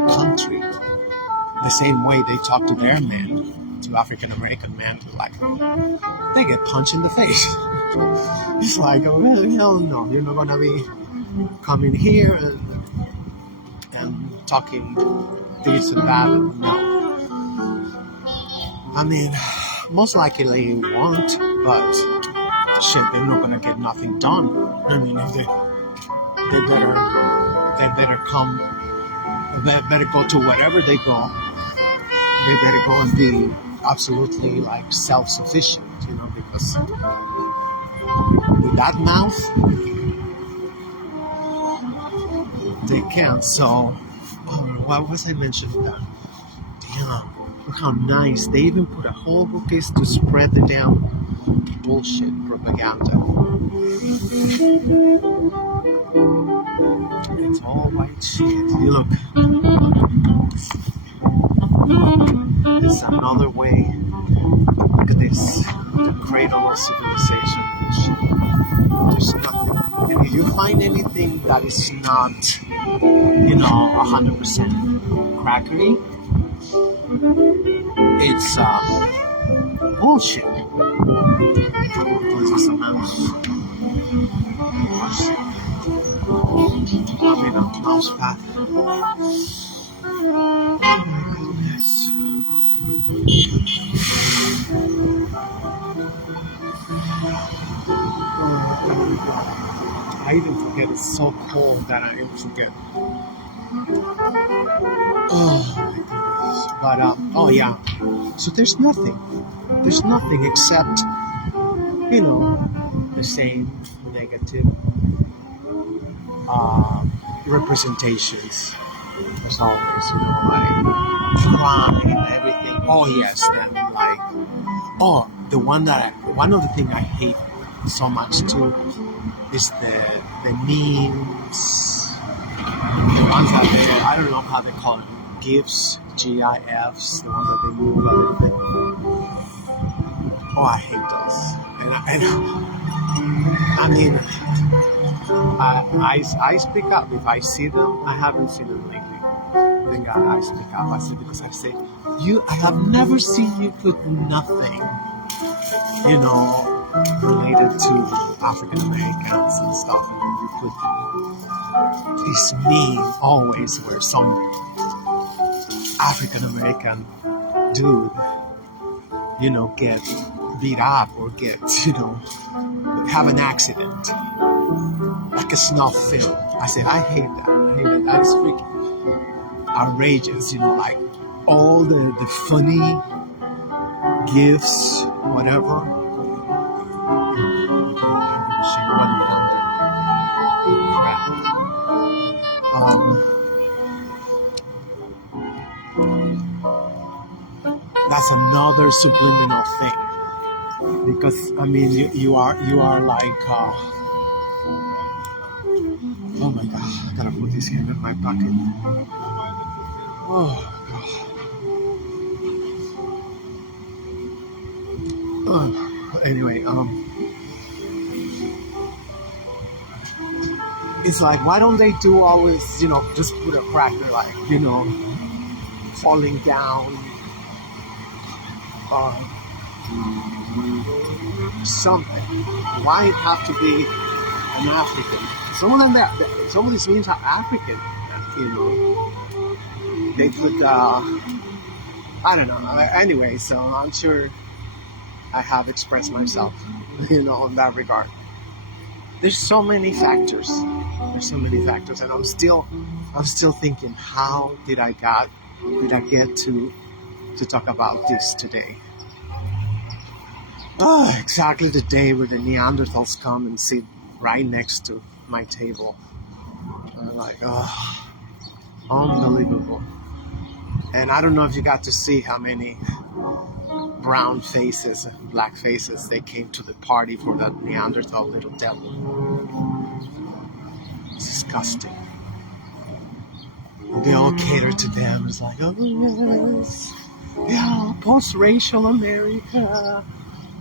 country, the same way they talk to their men, to African American men, they get punched in the face. It's like, oh, well, hell no, you're not gonna be coming here and talking this and that. No. Most likely you won't, but shit, they're not gonna get nothing done. If they better go to wherever they go. They better go and be absolutely self-sufficient, because with that mouth, they can't. So, what was I mentioning that? Damn, look how nice. They even put a whole bookcase to spread the damn bullshit propaganda. It's all white shit. You look. It's another way. Look at this. The cradle of civilization. There's nothing. And if you find anything that is not, 100% crackery, it's bullshit. This is a mouse. Mouse pad. Oh my goodness. I even forget, it's so cold that I even forget. Oh my goodness. But, yeah. So there's nothing except, the same negative representations. As always, crime and everything. Oh yes, then one of the things I hate so much too is the memes, the ones that I don't know how they call them, GIFs, GIFs, the ones that they move. Oh, I hate those. I speak up if I see them. I haven't seen them lately. Thank God I speak up. I say, because I say, I have never seen you put nothing, related to African Americans and stuff, and then you put this meme always where some African American dude, get beat up or get, have an accident, like a snuff film. I said, I hate that. I hate that. That is freaking outrageous. Like all the funny gifts, whatever. She wasn't crap. That's another subliminal thing. Because I mean, you are like, oh my gosh, I gotta put this hand in my pocket. Oh gosh. Anyway, it's like, why don't they do always, just put a cracker, like, falling down, something. Why it have to be an African? Some of these memes are African, They could, I don't know. Anyway, so I'm sure I have expressed myself, in that regard. There's so many factors. And I'm still thinking, how did I get to talk about this today? Oh, exactly the day where the Neanderthals come and sit right next to my table. I'm like, oh, unbelievable. And I don't know if you got to see how many brown faces and black faces they came to the party for that Neanderthal little devil. It's disgusting. They all cater to them. It's like, oh yes, yeah, post-racial America.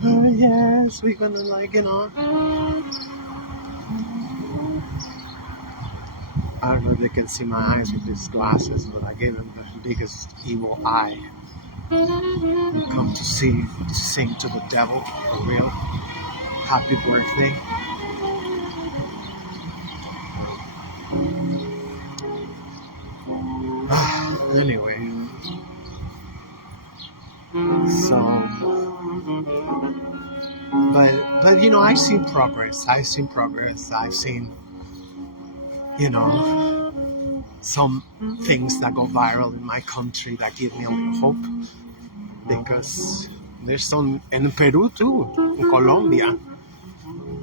Oh yes, we're gonna I don't know if they can see my eyes with these glasses, but I gave them the biggest evil eye. You come to sing to the devil for real. Happy birthday. Anyway, so, but I've seen progress. I've seen, some things that go viral in my country that give me a little hope, because there's some in Peru too, in Colombia.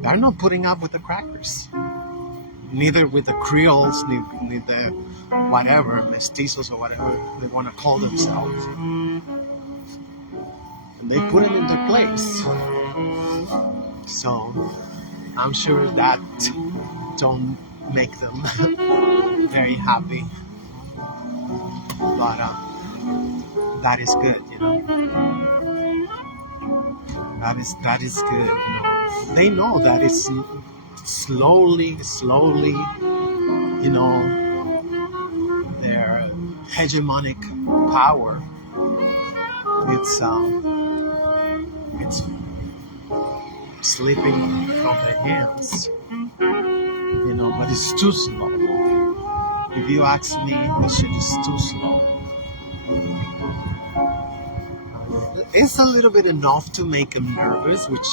They're not putting up with the crackers, neither with the Creoles, neither the whatever, mestizos or whatever they want to call themselves. And they put it in their place. So I'm sure that don't make them very happy. But that is good, That is good. They know that it's slowly, their hegemonic power. It's slipping from their hands, but it's too slow. If you ask me, the shit is too slow. It's a little bit enough to make them nervous, which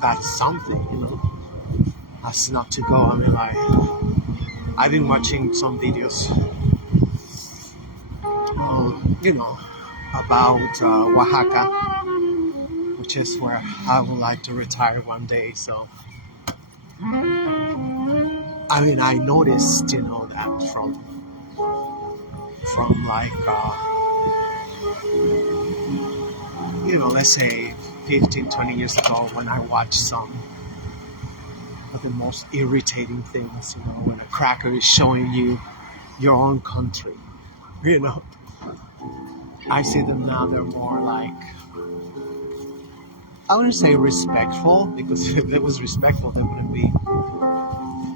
that's something, That's not to go. I mean, I've been watching some videos, about Oaxaca, which is where I would like to retire one day. So, I mean, I noticed, that from let's say 15, 20 years ago, when I watched some of the most irritating things, when a cracker is showing you your own country, I see them now, they're more like, I wouldn't say respectful, because if it was respectful, they wouldn't be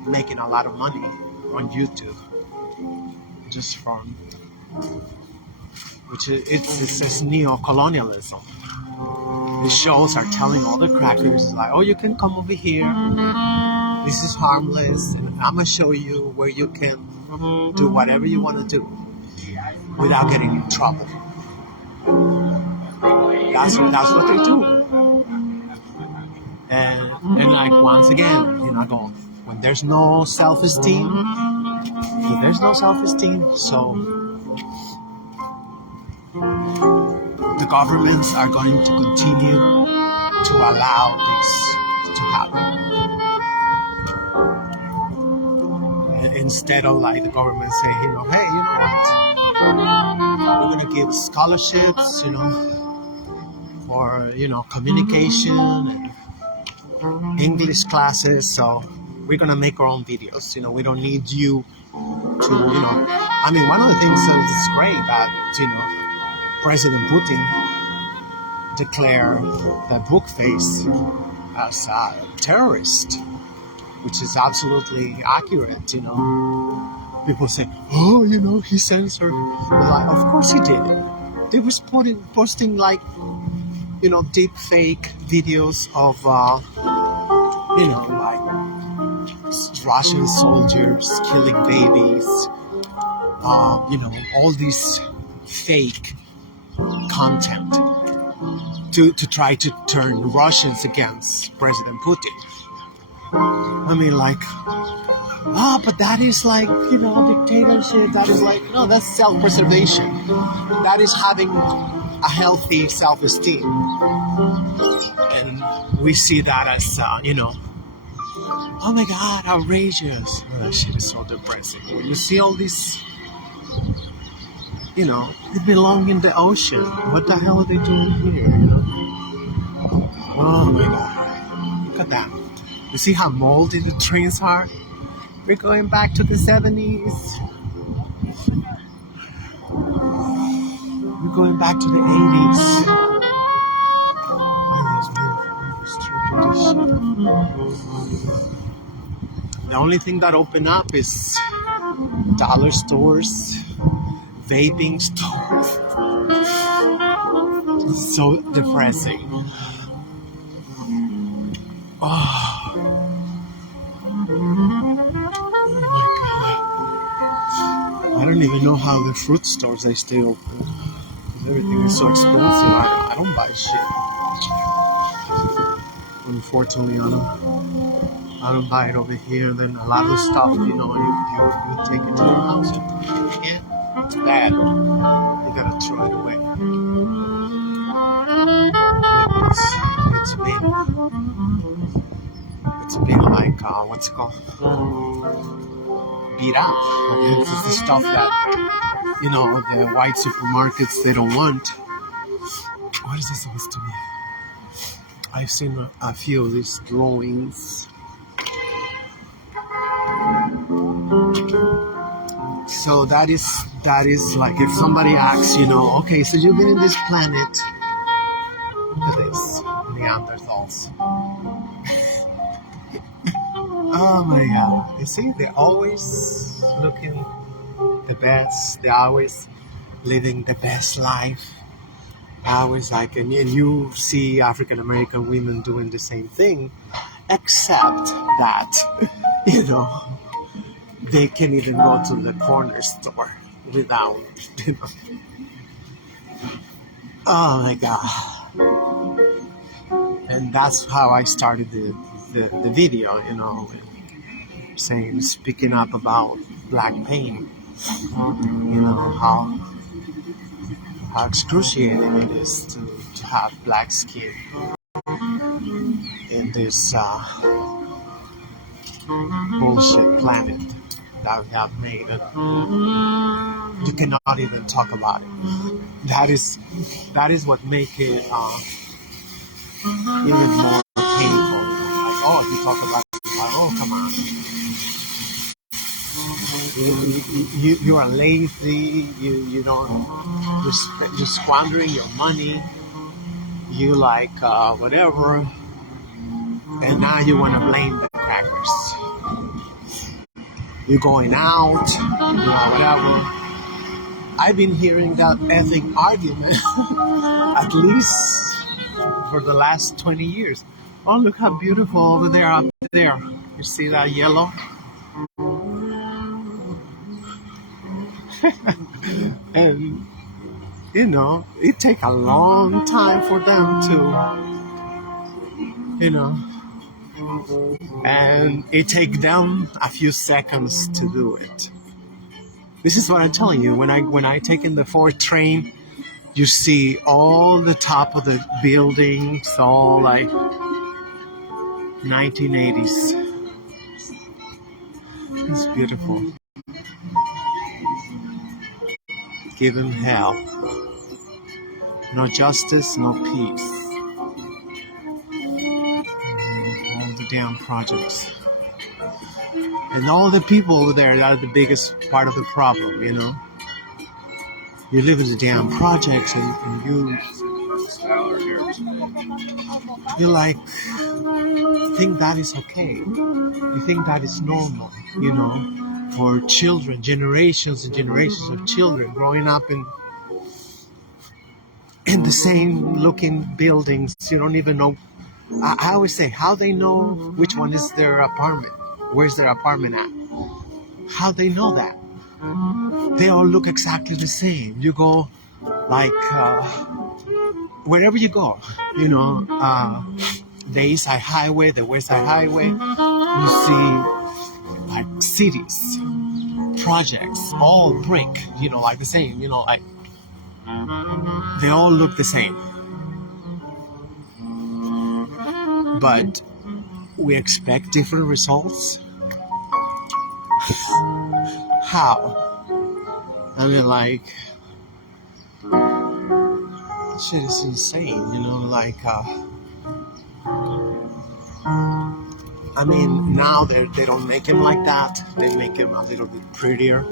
making a lot of money on YouTube, just from, which it's neo-colonialism. The shows are telling all the crackers, like, oh, you can come over here, this is harmless, and I'm going to show you where you can do whatever you want to do without getting in trouble. That's what they do. And like, once again, I go, when there's no self-esteem, so the governments are going to continue to allow this to happen. Instead of like the government saying, hey, you know what? We're gonna give scholarships, for communication and English classes. So we're gonna make our own videos. We don't need you to, I mean, one of the things that is great that President Putin declared that Bookface as a terrorist, which is absolutely accurate. People say, oh, he censored. Like, of course he did. They was posting like, deep fake videos of, like Russian soldiers killing babies, all this fake content to try to turn Russians against President Putin. I mean, like, but that is like, dictatorship. That is like, no, that's self-preservation. That is having a healthy self-esteem. And we see that as, oh my God, outrageous. Oh, that shit is so depressing. When you see all this, they belong in the ocean. What the hell are they doing here, Oh my God. Look at that. You see how moldy the trains are? We're going back to the 70s. We're going back to the 80s. The only thing that opened up is dollar stores, vaping stores. It's so depressing. Oh my God. I don't even know how the fruit stores they stay open. Because everything is so expensive. I don't buy shit. Unfortunately, I don't buy it over here. Then a lot of stuff, you take it to your house. It's bad. You gotta throw it away. It's been like, what's it called? Beat up. It's the stuff that, the white supermarkets, they don't want. What is this supposed to be? I've seen a few of these drawings. So that is like if somebody asks, okay, so you've been in this planet. Look at this, Neanderthals. Oh my God! You see, they're always looking the best. They're always living the best life. Always like, and you see African American women doing the same thing, except that, they can't even go to the corner store without, Oh my God. And that's how I started the video, speaking up about black pain, how excruciating it is to have black skin in this bullshit planet that we have made. And you cannot even talk about it. That is what makes it even more painful. Like, oh, you talk about it, like, oh, come on. You are lazy. You don't. You're squandering your money. You like whatever, and now you want to blame the crackers. You're going out, whatever. I've been hearing that ethic argument at least for the last 20 years. Oh, look how beautiful over there, up there. You see that yellow? And, it takes a long time for them to, and it takes them a few seconds to do it. This is what I'm telling you. When I take in the 4 train, you see all the top of the buildings, all like 1980s. It's beautiful. Give them hell. No justice, no peace. All the damn projects. And all the people over there are the biggest part of the problem, you know? You live in the damn projects and you like think that is okay. You think that is normal, you know, for children, generations and generations of children growing up in the same looking buildings. You don't even know. I always say, how they know which one is their apartment? Where's their apartment at? How they know that? They all look exactly the same. You go like wherever you go, you know, the East Side Highway, the West Side Highway, you see like cities, projects, all brick, you know, like the same, you know, like they all look the same. But we expect different results. How? I mean, like, shit is insane, you know, like, I mean, now they don't make him like that. They make him a little bit prettier.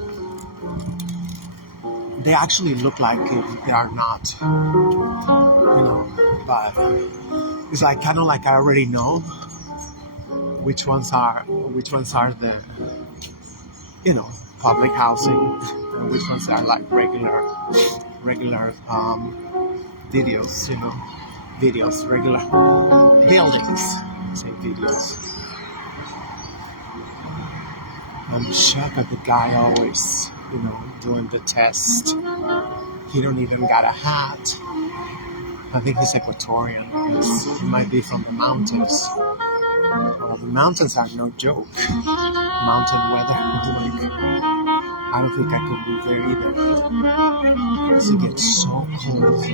They actually look like him. They are not, you know, but it's like kind of like I already know which ones are the, you know, public housing, and which ones are like regular videos, you know, regular buildings. Say videos. I'm shocked at the guy always, you know, doing the test. He don't even got a hat. I think he's Ecuadorian. He might be from the mountains. Well, the mountains are no joke. Mountain weather, like, I don't think I could be there either. Because it gets so cold.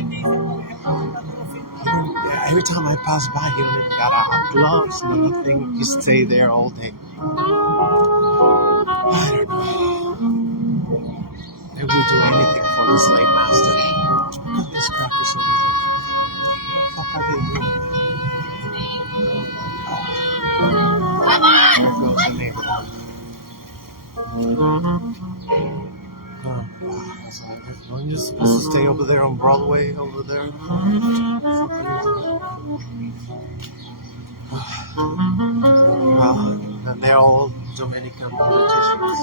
Every time I pass by, he don't even got gloves and nothing. He stay there all day. I don't know. They will do anything for the slave master. Look at these crackers over there. What the fuck are they doing? There goes the neighborhood. Oh, wow. You're supposed to stay over there on Broadway, over there. And they're all Dominican politicians.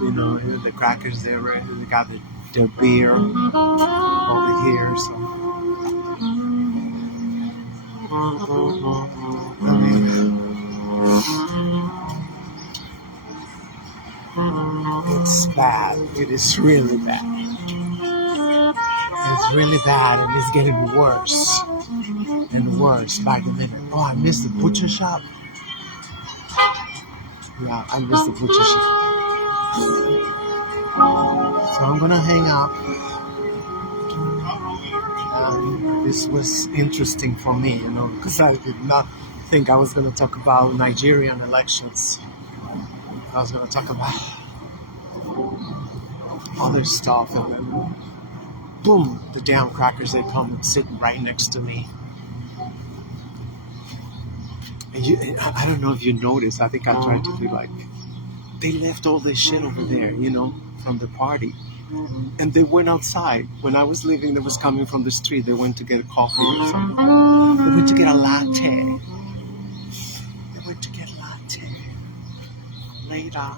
You know, even the crackers there, right? They got their beer over here, so. I mean, it's bad. It is really bad. It's really bad, and it's getting worse and worse by the minute. Oh, I missed the butcher shop. Yeah, I missed the butcher shop. So I'm gonna hang up. This was interesting for me, you know, because I did not think I was gonna talk about Nigerian elections. I was gonna talk about other stuff, and then boom, the damn crackers, they come and sit right next to me. And I don't know if you noticed, I think I tried to be like, they left all this shit over there, you know, from the party. And they went outside. When I was leaving, they was coming from the street. They went to get a coffee or something. They went to get a latte. Later.